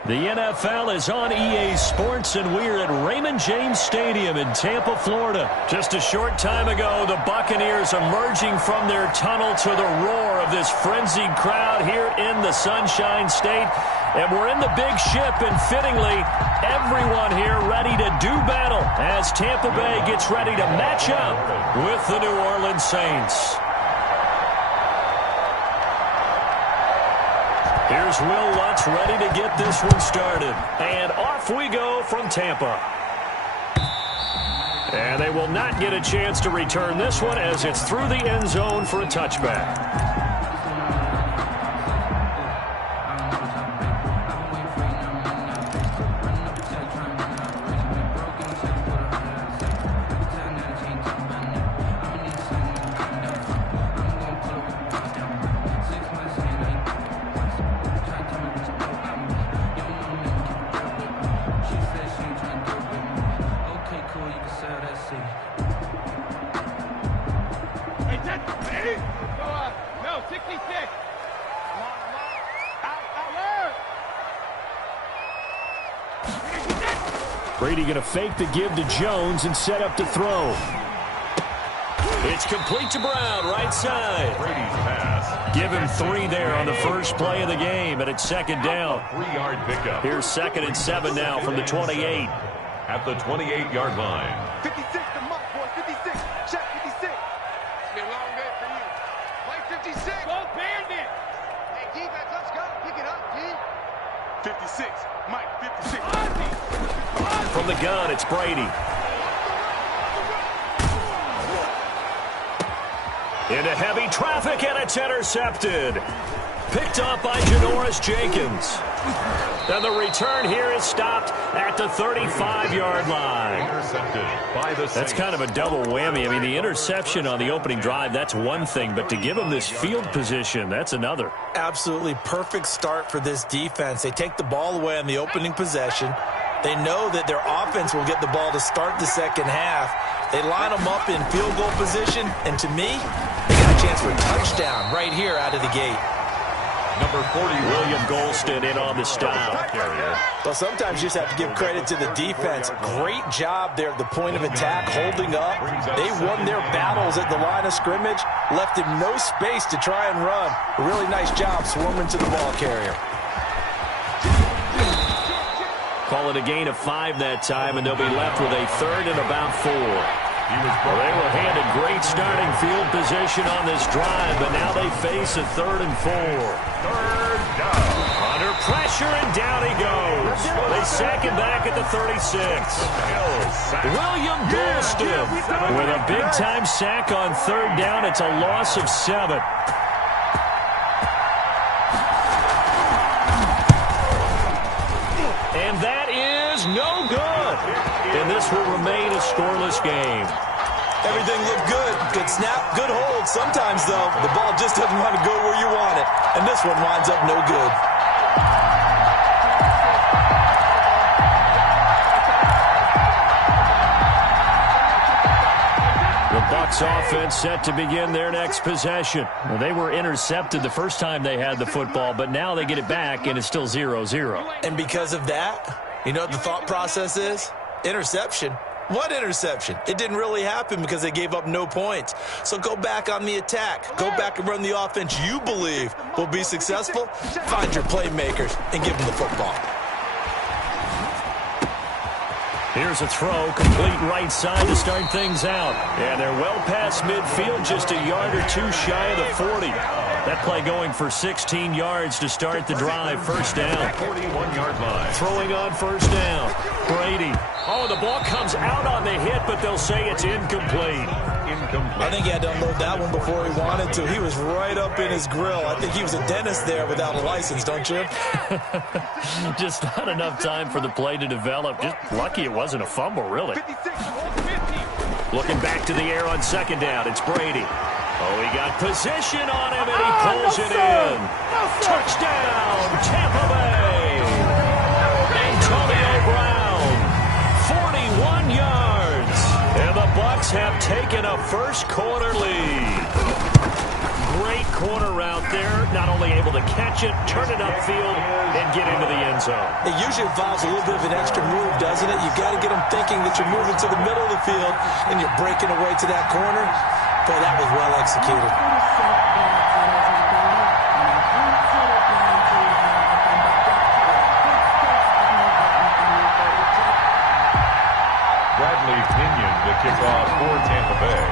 The NFL is on EA Sports, and we're at Raymond James Stadium in Tampa, Florida. Just a short time ago, the Buccaneers emerging from their tunnel to the roar of this frenzied crowd here in the Sunshine State. And we're in the big ship, and fittingly, everyone here ready to do battle as Tampa Bay gets ready to match up with the New Orleans Saints. Here's Will Lutz ready to get this one started. And off we go from Tampa. And they will not get a chance to return this one as it's through the end zone for a touchback. Brady going to fake the give to Jones and set up to throw. It's complete to Brown, right side. Brady's pass. Give him 3 there on the first play of the game, and it's second down. 3-yard pickup. Here's 2nd and 7 now from the 28. At the 28-yard line. 56 to Muck, boy. 56. Check 56. It's been a long day for you. Play 56. Go Bandit. Hey, defense, let's go. Pick it up, D. 56. Mike, 56. From the gun, it's Brady. Into heavy traffic, and it's intercepted. Picked up by Janoris Jenkins. Then the return here is stopped at the 35-yard line. Intercepted by the Saints. That's kind of a double whammy. I mean, the interception on the opening drive, that's one thing, but to give them this field position, that's another. Absolutely perfect start for this defense. They take the ball away on the opening possession. They know that their offense will get the ball to start the second half. They line them up in field goal position, and to me, they got a chance for a touchdown right here out of the gate. Number 40, William Golston in on the stop. Well, sometimes you just have to give credit to the defense. Great job there at the point of attack, holding up. They won their battles at the line of scrimmage, left him no space to try and run. A really nice job swarming to the ball carrier. Call it a gain of 5 that time, and they'll be left with a 3rd and about 4. Well, they were handed great starting field position on this drive, but now they face a 3rd and 4. 3rd down. Under pressure, and down he goes. They sack him back at the 36. William Golston with a big-time sack on 3rd down. It's a loss of 7. And that is no good. And this will remain a scoreless game. Everything looked good. Good snap, good hold. Sometimes, though, the ball just doesn't want to go where you want it. And this one winds up no good. The Bucs offense set to begin their next possession. Well, they were intercepted the first time they had the football, but now they get it back, and it's still 0-0. And because of that, you know what the thought process is? Interception. What interception? It didn't really happen because they gave up no points. So go back on the attack. Go back and run the offense you believe will be successful. Find your playmakers and give them the football. Here's a throw, complete right side to start things out. And they're well past midfield, just a yard or 2 shy of the 40. That play going for 16 yards to start the drive. First down. 41-yard line. Throwing on first down. Brady. Oh, the ball comes out on the hit, but they'll say it's incomplete. I think he had to unload that one before he wanted to. He was right up in his grill. I think he was a dentist there without a license, don't you? Just not enough time for the play to develop. Just lucky it wasn't a fumble, really. Looking back to the air on second down. It's Brady. Oh, he got position on him, and he pulls it in. Touchdown, Tampa Bay. Antonio Brown, 41 yards. And the Bucs have taken a first-quarter lead. Great corner route there. Not only able to catch it, turn it upfield, and get into the end zone. It usually involves a little bit of an extra move, doesn't it? You've got to get them thinking that you're moving to the middle of the field and you're breaking away to that corner. Boy, that was well executed. Bradley Pinion, the kickoff for Tampa Bay.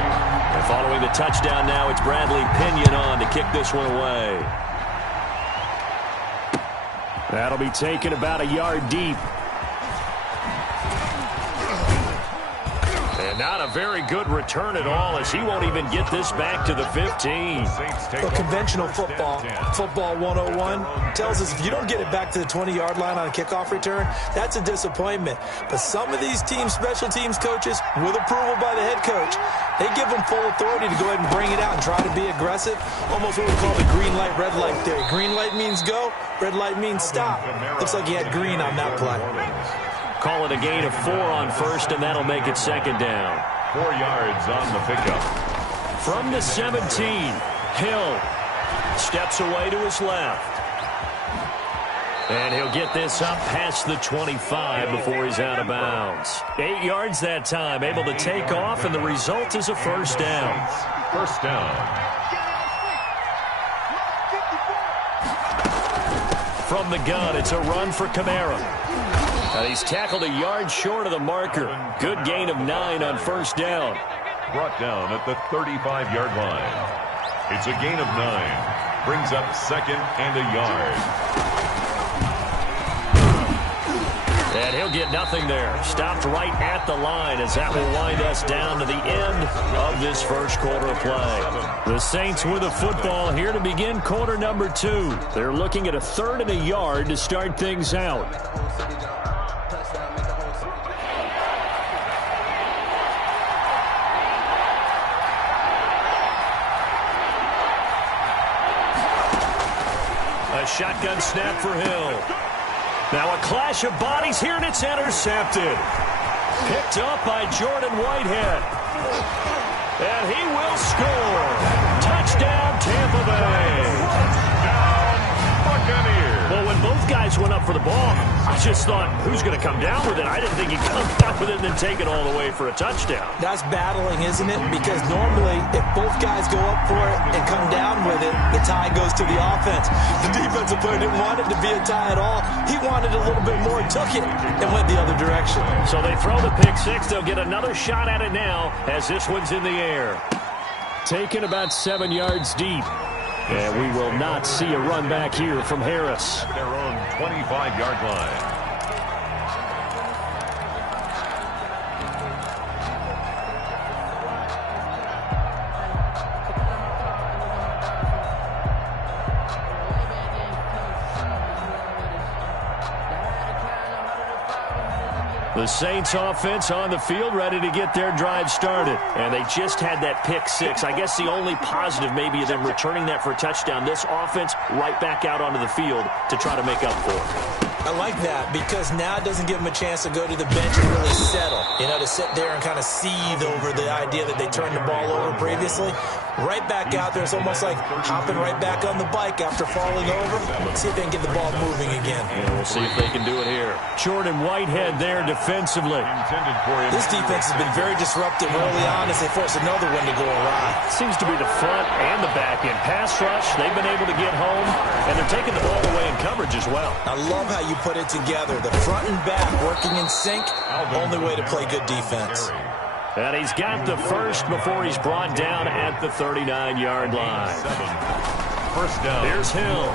And following the touchdown now, it's Bradley Pinion on to kick this one away. That'll be taken about a yard deep. And not a very good return at all, as he won't even get this back to the 15. Well, conventional football 101, tells us if you don't get it back to the 20-yard line on a kickoff return, that's a disappointment. But some of these special teams coaches, with approval by the head coach, they give them full authority to go ahead and bring it out and try to be aggressive. Almost what we call the green light, red light theory. Green light means go, red light means stop. Looks like he had green on that play. Call it a gain of 4 on first, and that'll make it second down. 4 yards on the pickup. From the 17, Hill steps away to his left. And he'll get this up past the 25 before he's out of bounds. 8 yards that time, able to take off, and the result is a first down. First down. From the gun, it's a run for Kamara. And he's tackled a yard short of the marker. Good gain of 9 on first down. Brought down at the 35-yard line. It's a gain of 9. Brings up second and a yard. And he'll get nothing there. Stopped right at the line, as that will wind us down to the end of this first quarter of play. The Saints with the football here to begin quarter number 2. They're looking at a 3rd and a yard to start things out. A shotgun snap for Hill. Now a clash of bodies here, and it's intercepted. Picked up by Jordan Whitehead. And he will score. Touchdown, Tampa Bay. Buccaneers. Well, when both guys went up for the ball, I just thought, who's going to come down with it? I didn't think he'd come down with it and then take it all the way for a touchdown. That's battling, isn't it? Because normally, if both guys go up for it and come down with it, the tie goes to the offense. The defensive player didn't want it to be a tie at all. He wanted a little bit more, took it, and went the other direction. So they throw the pick six. They'll get another shot at it now as this one's in the air. Taken about 7 yards deep. And we will not see a run back here from Harris. Their own 25-yard line. The Saints offense on the field, ready to get their drive started. And they just had that pick six. I guess the only positive maybe of them returning that for a touchdown. This offense right back out onto the field to try to make up for it. I like that because now it doesn't give them a chance to go to the bench and really settle. You know, to sit there and kind of seethe over the idea that they turned the ball over previously. Right back out there. It's almost like hopping right back on the bike after falling over. Let's see if they can get the ball moving again. And we'll see if they can do it here. Jordan Whitehead there defensively. This defense has been very disruptive early on as they force another one to go awry. Seems to be the front and the back end. Pass rush, they've been able to get home, and they're taking the ball away in coverage as well. I love how you put it together. The front and back working in sync. Only way to play good defense. And he's got the first before he's brought down at the 39-yard line. First down. Here's Hill.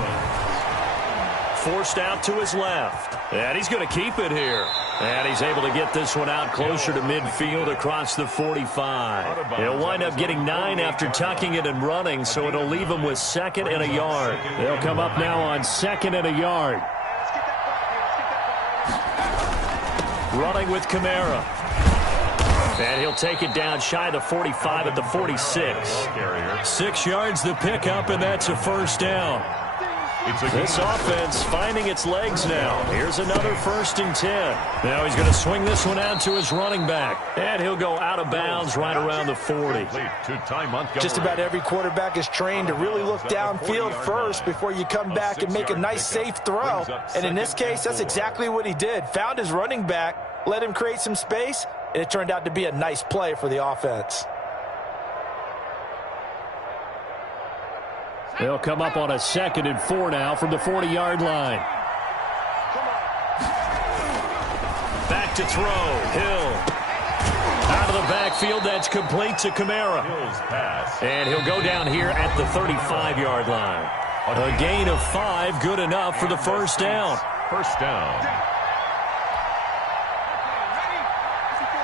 Forced out to his left. And he's going to keep it here. And he's able to get this one out closer to midfield across the 45. He'll wind up getting 9 after tucking it and running, so it'll leave him with 2nd and a yard. They'll come up now on 2nd and a yard. Running with Kamara. And he'll take it down shy of the 45 at the 46. 6 yards the pickup, and that's a first down. This offense finding its legs now. Here's another 1st and 10. Now he's going to swing this one out to his running back. And he'll go out of bounds right around the 40. Just about every quarterback is trained to really look downfield first before you come back and make a nice, safe throw. And in this case, that's exactly what he did. Found his running back, let him create some space, and it turned out to be a nice play for the offense. They'll come up on a 2nd and 4 now from the 40-yard line. Back to throw. Hill. Out of the backfield, that's complete to Kamara. And he'll go down here at the 35-yard line. A gain of 5, good enough for the first down. First down.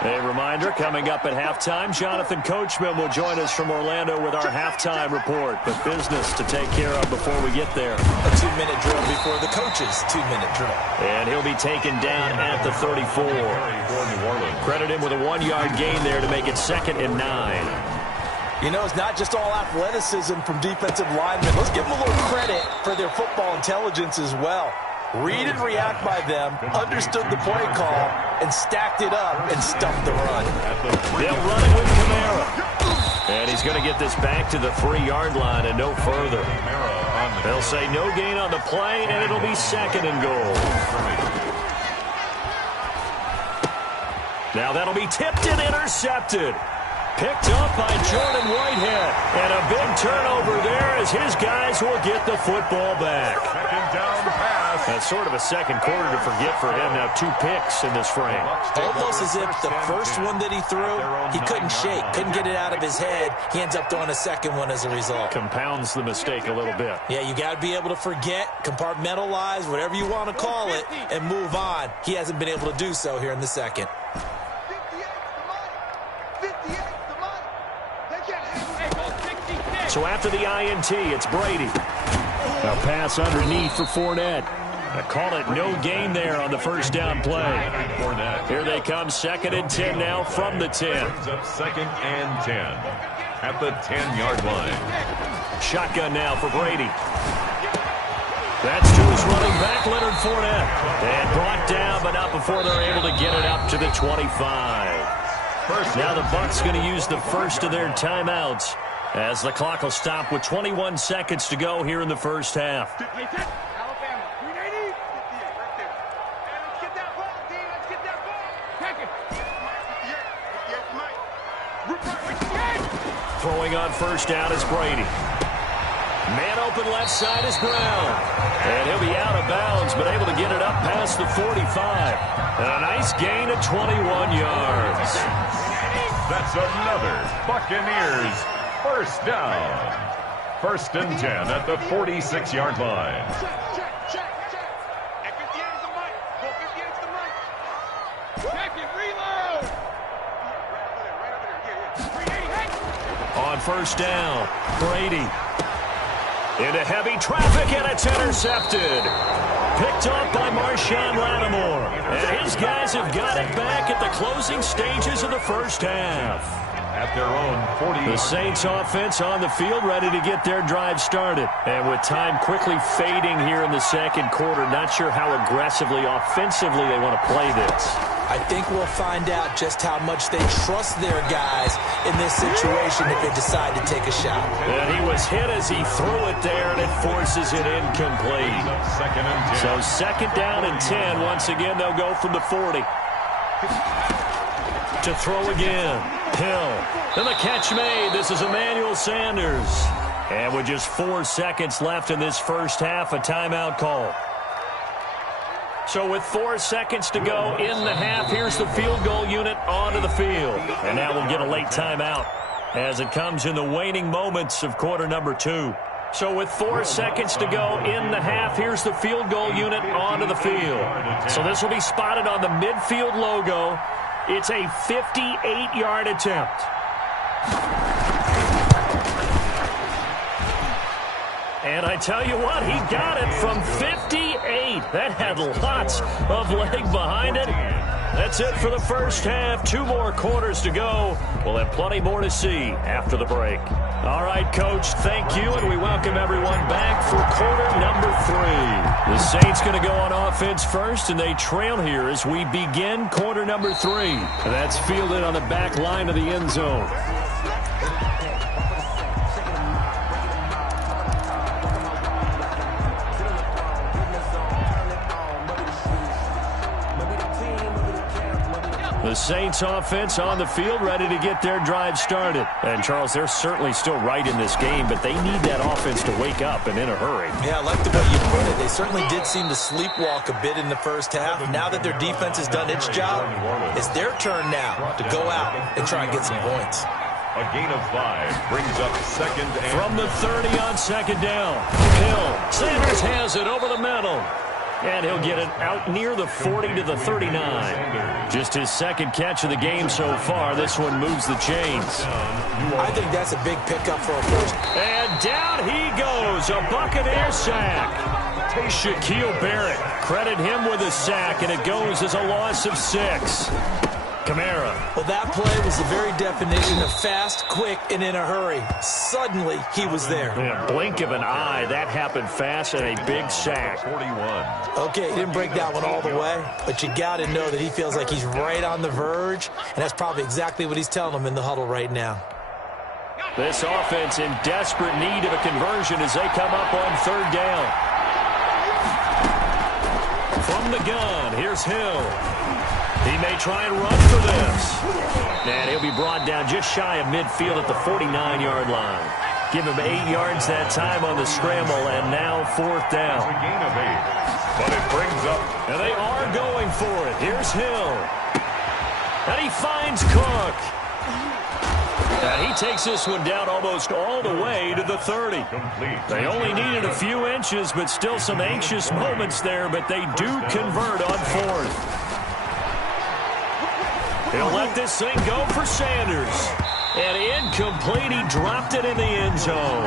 A reminder, coming up at halftime, Jonathan Coachman will join us from Orlando with our halftime report. But business to take care of before we get there. A 2-minute drill before the coach's 2-minute drill. And he'll be taken down at the 34. Credit him with a 1-yard gain there to make it 2nd and 9. You know, it's not just all athleticism from defensive linemen. Let's give them a little credit for their football intelligence as well. Read and react by them, understood the play call, and stacked it up and stuffed the run. They'll run it with Kamara. And he's going to get this back to the 3-yard line and no further. They'll say no gain on the play, and it'll be 2nd and goal. Now that'll be tipped and intercepted. Picked up by Jordan Whitehead. And a big turnover there as his guys will get the football back. 2nd down pass. That's sort of a second quarter to forget for him. Now 2 picks in this frame. Almost as if the first one that he threw, he couldn't shake, couldn't get it out of his head. He ends up throwing a second one as a result. Compounds the mistake a little bit. Yeah, you got to be able to forget, compartmentalize, whatever you want to call it, and move on. He hasn't been able to do so here in the second. So after the INT, it's Brady. A pass underneath for Fournette. I call it no gain there on the first down play. Here they come, 2nd and 10 now from the 10. Up 2nd and 10 at the 10-yard line. Shotgun now for Brady. That's to his running back, Leonard Fournette. And brought down, but not before they're able to get it up to the 25. Now the Bucs going to use the first of their timeouts, as the clock will stop with 21 seconds to go here in the first half. Alabama, 380. Right there. Let's get that ball, D. Let's get that ball. Take it. Throwing on first down is Brady. Man open left side is Brown. And he'll be out of bounds, but able to get it up past the 45. And a nice gain of 21 yards. That's another Buccaneers first down. 1st and 10 at the 46-yard line. Check. At 58 is the mic. Go 58 is the mic. Check it, reload. Right over there. On first down, Brady. Into heavy traffic, and it's intercepted. Picked up by Marshawn Lattimore. And his guys have got it back at the closing stages of the first half. At their own 40. The Saints offense on the field, ready to get their drive started. And with time quickly fading here in the second quarter, not sure how aggressively, offensively they want to play this. I think we'll find out just how much they trust their guys in this situation if they decide to take a shot. And he was hit as he threw it there, and it forces it incomplete. 2nd and 10. So 2nd down and 10. Once again, they'll go from the 40. To throw again. Hill. And the catch made. This is Emmanuel Sanders. And with just 4 seconds left in this first half, a timeout call. So with 4 seconds to go in the half, here's the field goal unit onto the field. And now we'll get a late timeout as it comes in the waning moments of quarter number 2. So with 4 seconds to go in the half, here's the field goal unit onto the field. So this will be spotted on the midfield logo. It's a 58-yard attempt. And I tell you what, he got it from 58. That had lots of leg behind it. That's it for the first half. 2 more quarters to go. We'll have plenty more to see after the break. All right, Coach, thank you, and we welcome everyone back for quarter number 3. The Saints going to go on offense first, and they trail here as we begin quarter number 3. That's fielded on the back line of the end zone. The Saints offense on the field, ready to get their drive started. And, Charles, they're certainly still right in this game, but they need that offense to wake up and in a hurry. Yeah, I like the way you put it. They certainly did seem to sleepwalk a bit in the first half. Now that their defense has done its job, it's their turn now to go out and try and get some points. A gain of 5 brings up second and... From the 30 on second down. Hill. Sanders has it over the middle. And he'll get it out near the 40 to the 39. Just his second catch of the game so far. This one moves the chains. I think that's a big pickup for a first. And down he goes. A Buccaneer sack. Shaquille Barrett. Credit him with a sack, and it goes as a loss of 6. Kamara. Well, that play was the very definition of fast, quick, and in a hurry. Suddenly, he was there. In a blink of an eye, that happened fast and a big sack. 41. Okay, he didn't break that one all the way, but you got to know that he feels like he's right on the verge, and that's probably exactly what he's telling them in the huddle right now. This offense in desperate need of a conversion as they come up on third down. From the gun, here's Hill. He may try and run for this. And he'll be brought down just shy of midfield at the 49-yard line. Give him 8 yards that time on the scramble, and now fourth down. It's a gain of 8, but it brings up... And they are going for it. Here's Hill. And he finds Cook. And he takes this one down almost all the way to the 30. Complete. They only needed a few inches, but still some anxious moments there, but they do convert on fourth. He'll let this thing go for Sanders. And incomplete. He dropped it in the end zone.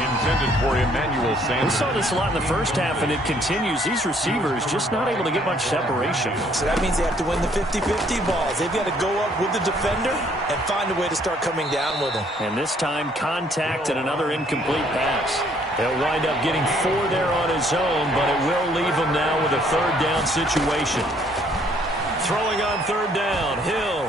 Intended for Emmanuel Sanders. We saw this a lot in the first half, and it continues. These receivers just not able to get much separation. So that means they have to win the 50-50 balls. They've got to go up with the defender and find a way to start coming down with him. And this time, contact and another incomplete pass. He'll wind up getting 4 there on his own, but it will leave him now with a third down situation. Throwing on third down, Hill.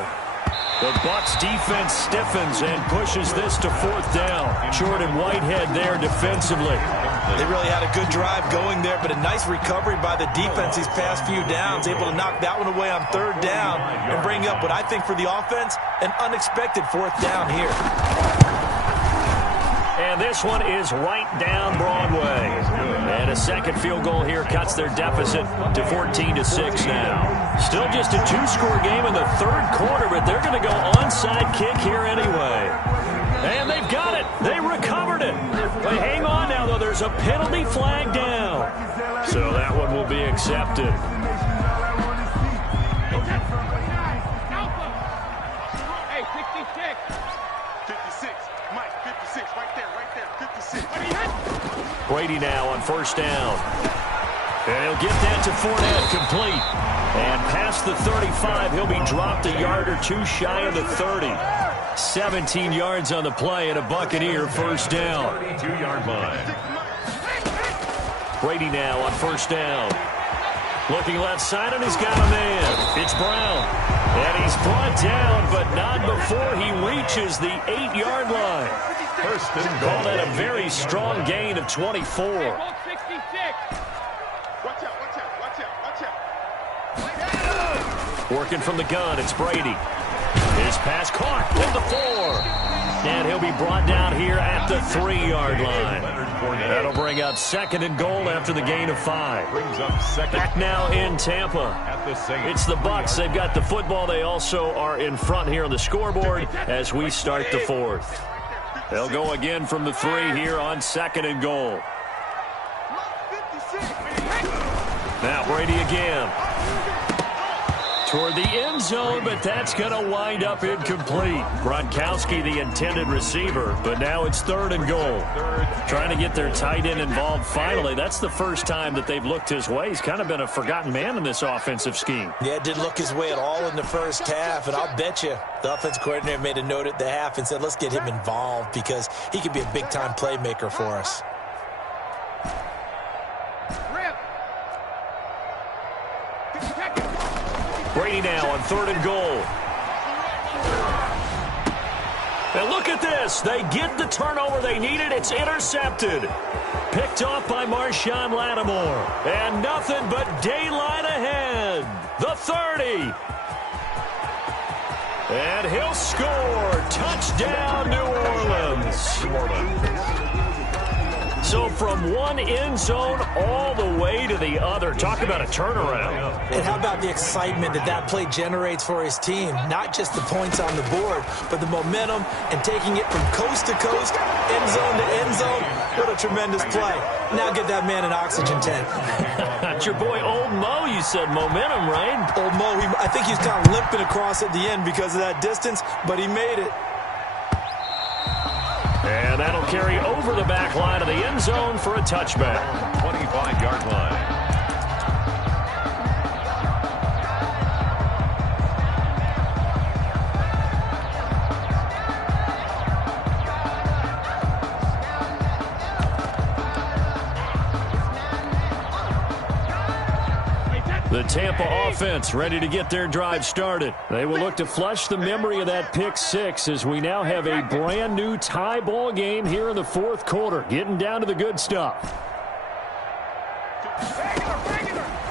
The Bucs defense stiffens and pushes this to fourth down. Jordan Whitehead there defensively. They really had a good drive going there, but a nice recovery by the defense these past few downs, able to knock that one away on third down and bring up what I think for the offense, an unexpected fourth down here. And this one is right down Broadway. And a second field goal here cuts their deficit to 14-6 now. Still just a 2-score game in the third quarter, but they're going to go onside kick here anyway. And they've got it. They recovered it. But hang on now, though. There's a penalty flag down. So that one will be accepted. Hey, 66. 56. Mike, 56. Right there. 56. Brady now on first down. And he'll get that to Fournette complete. And past the 35, he'll be dropped a yard or 2 shy of the 30. 17 yards on the play and a Buccaneer first down. 32-yard line. Brady now on first down. Looking left side, and he's got a man. It's Brown. And he's brought down, but not before he reaches the 8-yard line. First and goal. Call that a very strong gain of 24. Working from the gun, it's Brady. His pass caught at the 4. And he'll be brought down here at the 3-yard line. That'll bring up second and goal after the gain of 5. Brings up second. Back now in Tampa. At the Saints. It's the Bucs. They've got the football. They also are in front here on the scoreboard as we start the fourth. They'll go again from the 3 here on second and goal. Now Brady again. toward the end zone, but that's going to wind up incomplete. Gronkowski, the intended receiver, but now it's 3rd and goal. Trying to get their tight end involved finally. That's the first time that they've looked his way. He's kind of been a forgotten man in this offensive scheme. Yeah, didn't look his way at all in the first half, and I'll bet you the offensive coordinator made a note at the half and said, let's get him involved because he could be a big-time playmaker for us. Brady now on 3rd and goal. And look at this. They get the turnover they needed. It's intercepted. Picked off by Marshawn Lattimore. And nothing but daylight ahead. The 30. And he'll score. Touchdown, New Orleans. So from one end zone all the way to the other. Talk about a turnaround. And how about the excitement that play generates for his team? Not just the points on the board, but the momentum and taking it from coast to coast, end zone to end zone. What a tremendous play. Now get that man an oxygen tent. That's your boy Old Mo, you said. Momentum, right? Old Mo, I think he's kind of limping across at the end because of that distance, but he made it. And that'll carry over the back line of the end zone for a touchback. 25-yard line. The Tampa offense ready to get their drive started. They will look to flush the memory of that pick six as we now have a brand new tie ball game here in the 4th quarter. Getting down to the good stuff.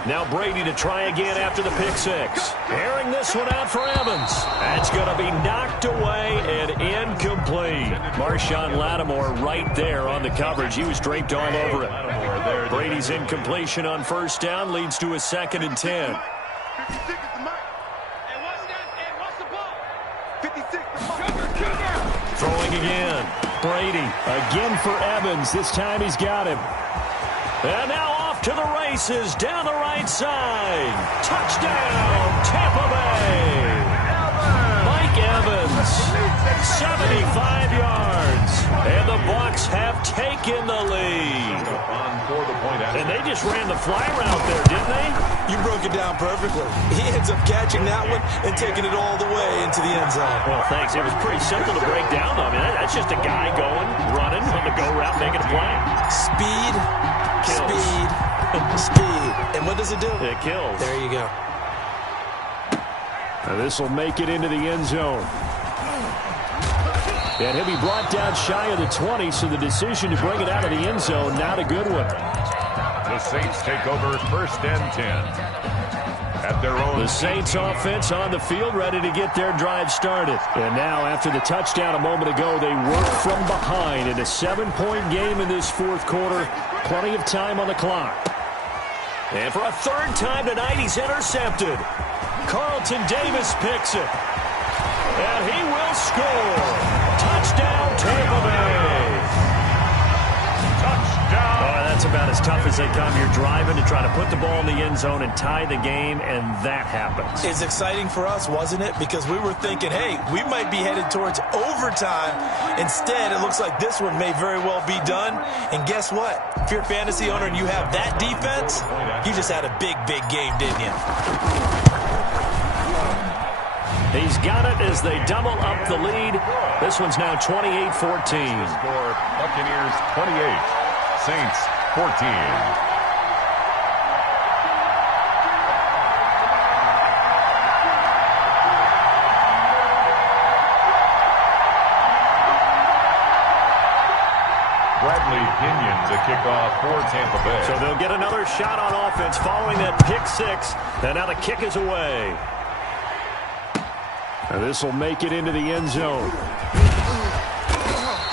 Now Brady to try again after the pick six. Airing this one out for Evans. That's going to be knocked away and incomplete. Marshawn Lattimore right there on the coverage. He was draped all over it. Brady's incompletion on 1st down leads to a 2nd and 10. 56 is the mic. Hey, what's the ball? 56 the mic. Throwing again. Brady again for Evans. This time he's got him. And now off to the races down the right side. Touchdown, Tampa Bay. Mike Evans, 75 yards. And the Bucs have taken the lead. And they just ran the fly route there, didn't they? You broke it down perfectly. He ends up catching that one and taking it all the way into the end zone. Well, thanks. It was pretty simple to break down, though. I mean, that's just a guy going, running on the go route, making a play. Speed, kills. Speed. And what does it do? It kills. There you go. Now this will make it into the end zone. And he'll be brought down shy of the 20, so the decision to bring it out of the end zone, not a good one. The Saints take over 1st and 10. At their own. The Saints offense on the field, ready to get their drive started. And now, after the touchdown a moment ago, they work from behind in a 7-point game in this 4th quarter. Plenty of time on the clock. And for a 3rd time tonight, he's intercepted. Carlton Davis picks it. And he will score. Touchdown, Tampa Bay. Touchdown. Oh, that's about as tough as they come. You're driving to try to put the ball in the end zone and tie the game, and that happens. It's exciting for us, wasn't it? Because we were thinking, hey, we might be headed towards overtime. Instead, it looks like this one may very well be done. And guess what? If you're a fantasy owner and you have that defense, you just had a big, big game, didn't you? He's got it as they double up the lead. This one's now 28-14. Score Buccaneers 28, Saints 14. Bradley Pinion to kick off for Tampa Bay. So they'll get another shot on offense following that pick six. And now the kick is away. And this will make it into the end zone.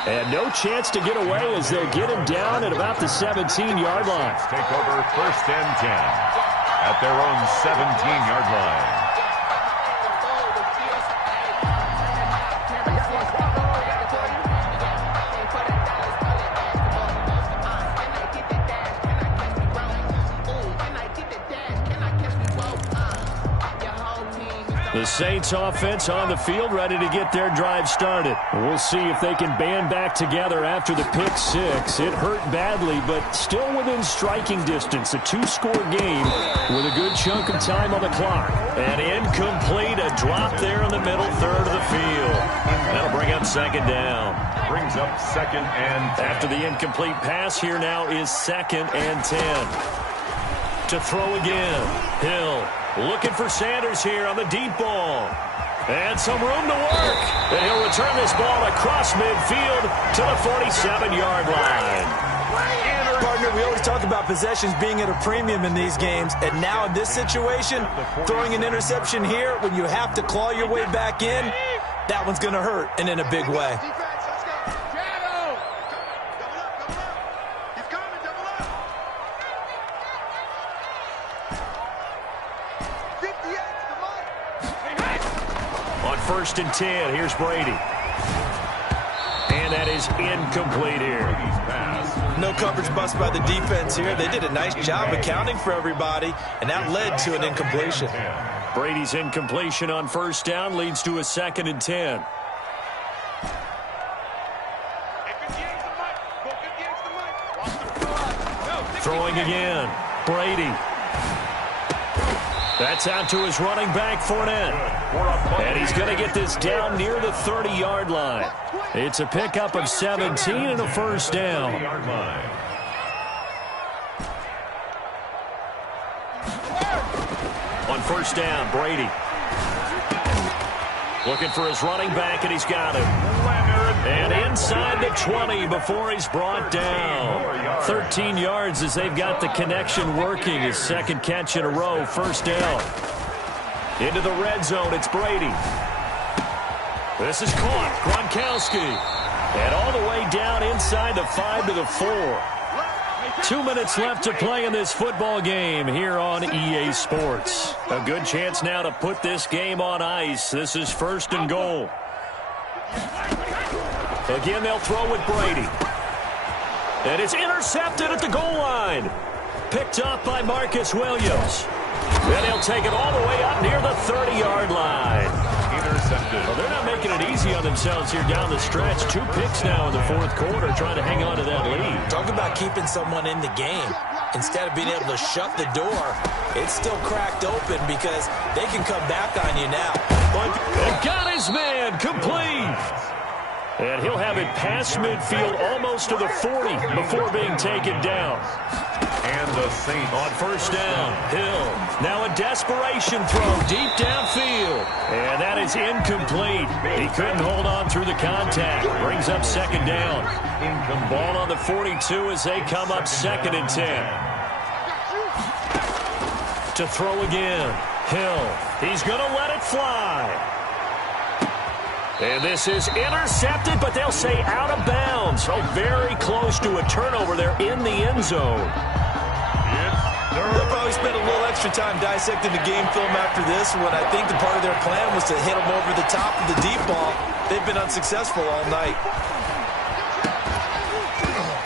And no chance to get away as they'll get him down at about the 17-yard line. Take over 1st and 10 at their own 17-yard line. The Saints offense on the field, ready to get their drive started. We'll see if they can band back together after the pick six. It hurt badly, but still within striking distance. A two-score game with a good chunk of time on the clock. And incomplete, a drop there in the middle third of the field. That'll bring up second down. Brings up second and 10. After the incomplete pass, here now is second and 10. To throw again, Hill. Looking for Sanders here on the deep ball. And some room to work. And he'll return this ball across midfield to the 47-yard line. Partner, we always talk about possessions being at a premium in these games. And now in this situation, throwing an interception here when you have to claw your way back in, that one's going to hurt, and in a big way. First and 10. Here's Brady. And that is incomplete here. No coverage bust by the defense here. They did a nice job accounting for everybody, and that led to an incompletion. Brady's incompletion on first down leads to a second and 10. Throwing again. Brady. That's out to his running back, Fournette. And he's going to get this down near the 30-yard line. It's a pickup of 17 and a first down. On first down, Brady. Looking for his running back, and he's got him. And inside the 20 before he's brought down. 13 yards as they've got the connection working. His second catch in a row, first down. Into the red zone, it's Brady. This is caught, Gronkowski. And all the way down inside the 5 to the 4. 2 minutes left to play in this football game here on EA Sports. A good chance now to put this game on ice. This is first and goal. Again, they'll throw with Brady. And it's intercepted at the goal line. Picked off by Marcus Williams. Then he'll take it all the way up near the 30-yard line. Intercepted. Well, they're not making it easy on themselves here down the stretch. 2 picks now in the fourth quarter, trying to hang on to that lead. Talk about keeping someone in the game. Instead of being able to shut the door, it's still cracked open because they can come back on you now. And got his man complete. And he'll have it past midfield almost to the 40 before being taken down. And the Saints on first down. Hill. Now a desperation throw deep downfield. And that is incomplete. He couldn't hold on through the contact. Brings up second down. Ball on the 42 as they come up second and 10. To throw again. Hill. He's going to let it fly. And this is intercepted, but they'll say out of bounds. Oh, very close to a turnover there in the end zone. They'll probably spend a little extra time dissecting the game film after this when I think the part of their plan was to hit them over the top of the deep ball. They've been unsuccessful all night.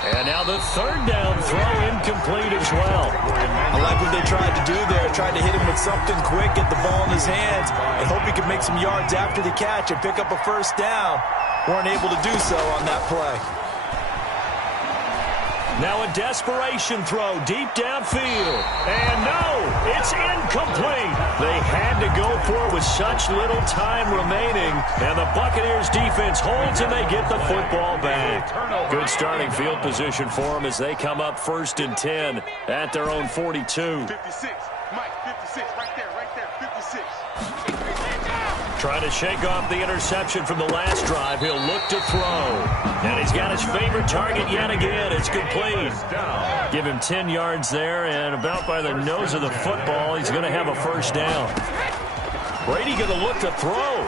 And now the third down throw incomplete as well. I like what they tried to do there. Tried to hit him with something quick, get the ball in his hands, and hope he could make some yards after the catch and pick up a first down. Weren't able to do so on that play. Now a desperation throw deep downfield. And no, it's incomplete. They had to go for it with such little time remaining. And the Buccaneers defense holds and they get the football back. Good starting field position for them as they come up first and 10 at their own 42. 56, Mike, 56, right there, 56. Trying to shake off the interception from the last drive. He'll look to throw. And he's got his favorite target yet again. It's complete. Give him 10 yards there, and about by the nose of the football, he's going to have a first down. Brady going to look to throw.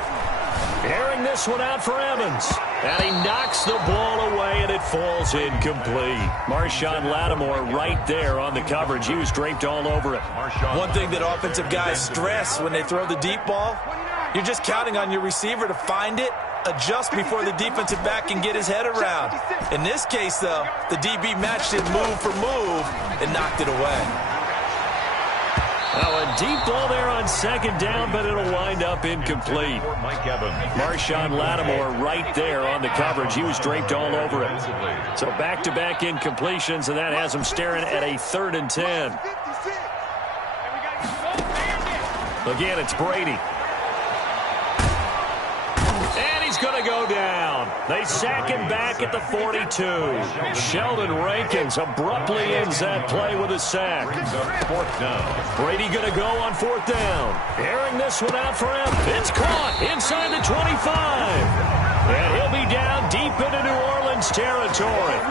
Airing this one out for Evans. And he knocks the ball away, and it falls incomplete. Marshawn Lattimore right there on the coverage. He was draped all over it. One thing that offensive guys stress when they throw the deep ball, you're just counting on your receiver to find it, adjust before the defensive back can get his head around. In this case, though, the DB matched it move for move and knocked it away. Now a deep ball there on second down, but it'll wind up incomplete. Mike Evans. Marshawn Lattimore right there on the coverage. He was draped all over it. So back-to-back incompletions, and that has him staring at a 3rd and 10. Again, it's Brady. And he's going to go down. They sack him back at the 42. Sheldon Rankins abruptly ends that play with a sack. 4th down. Brady going to go on 4th down. Airing this one out for him. It's caught inside the 25. And he'll be down deep into New Orleans territory.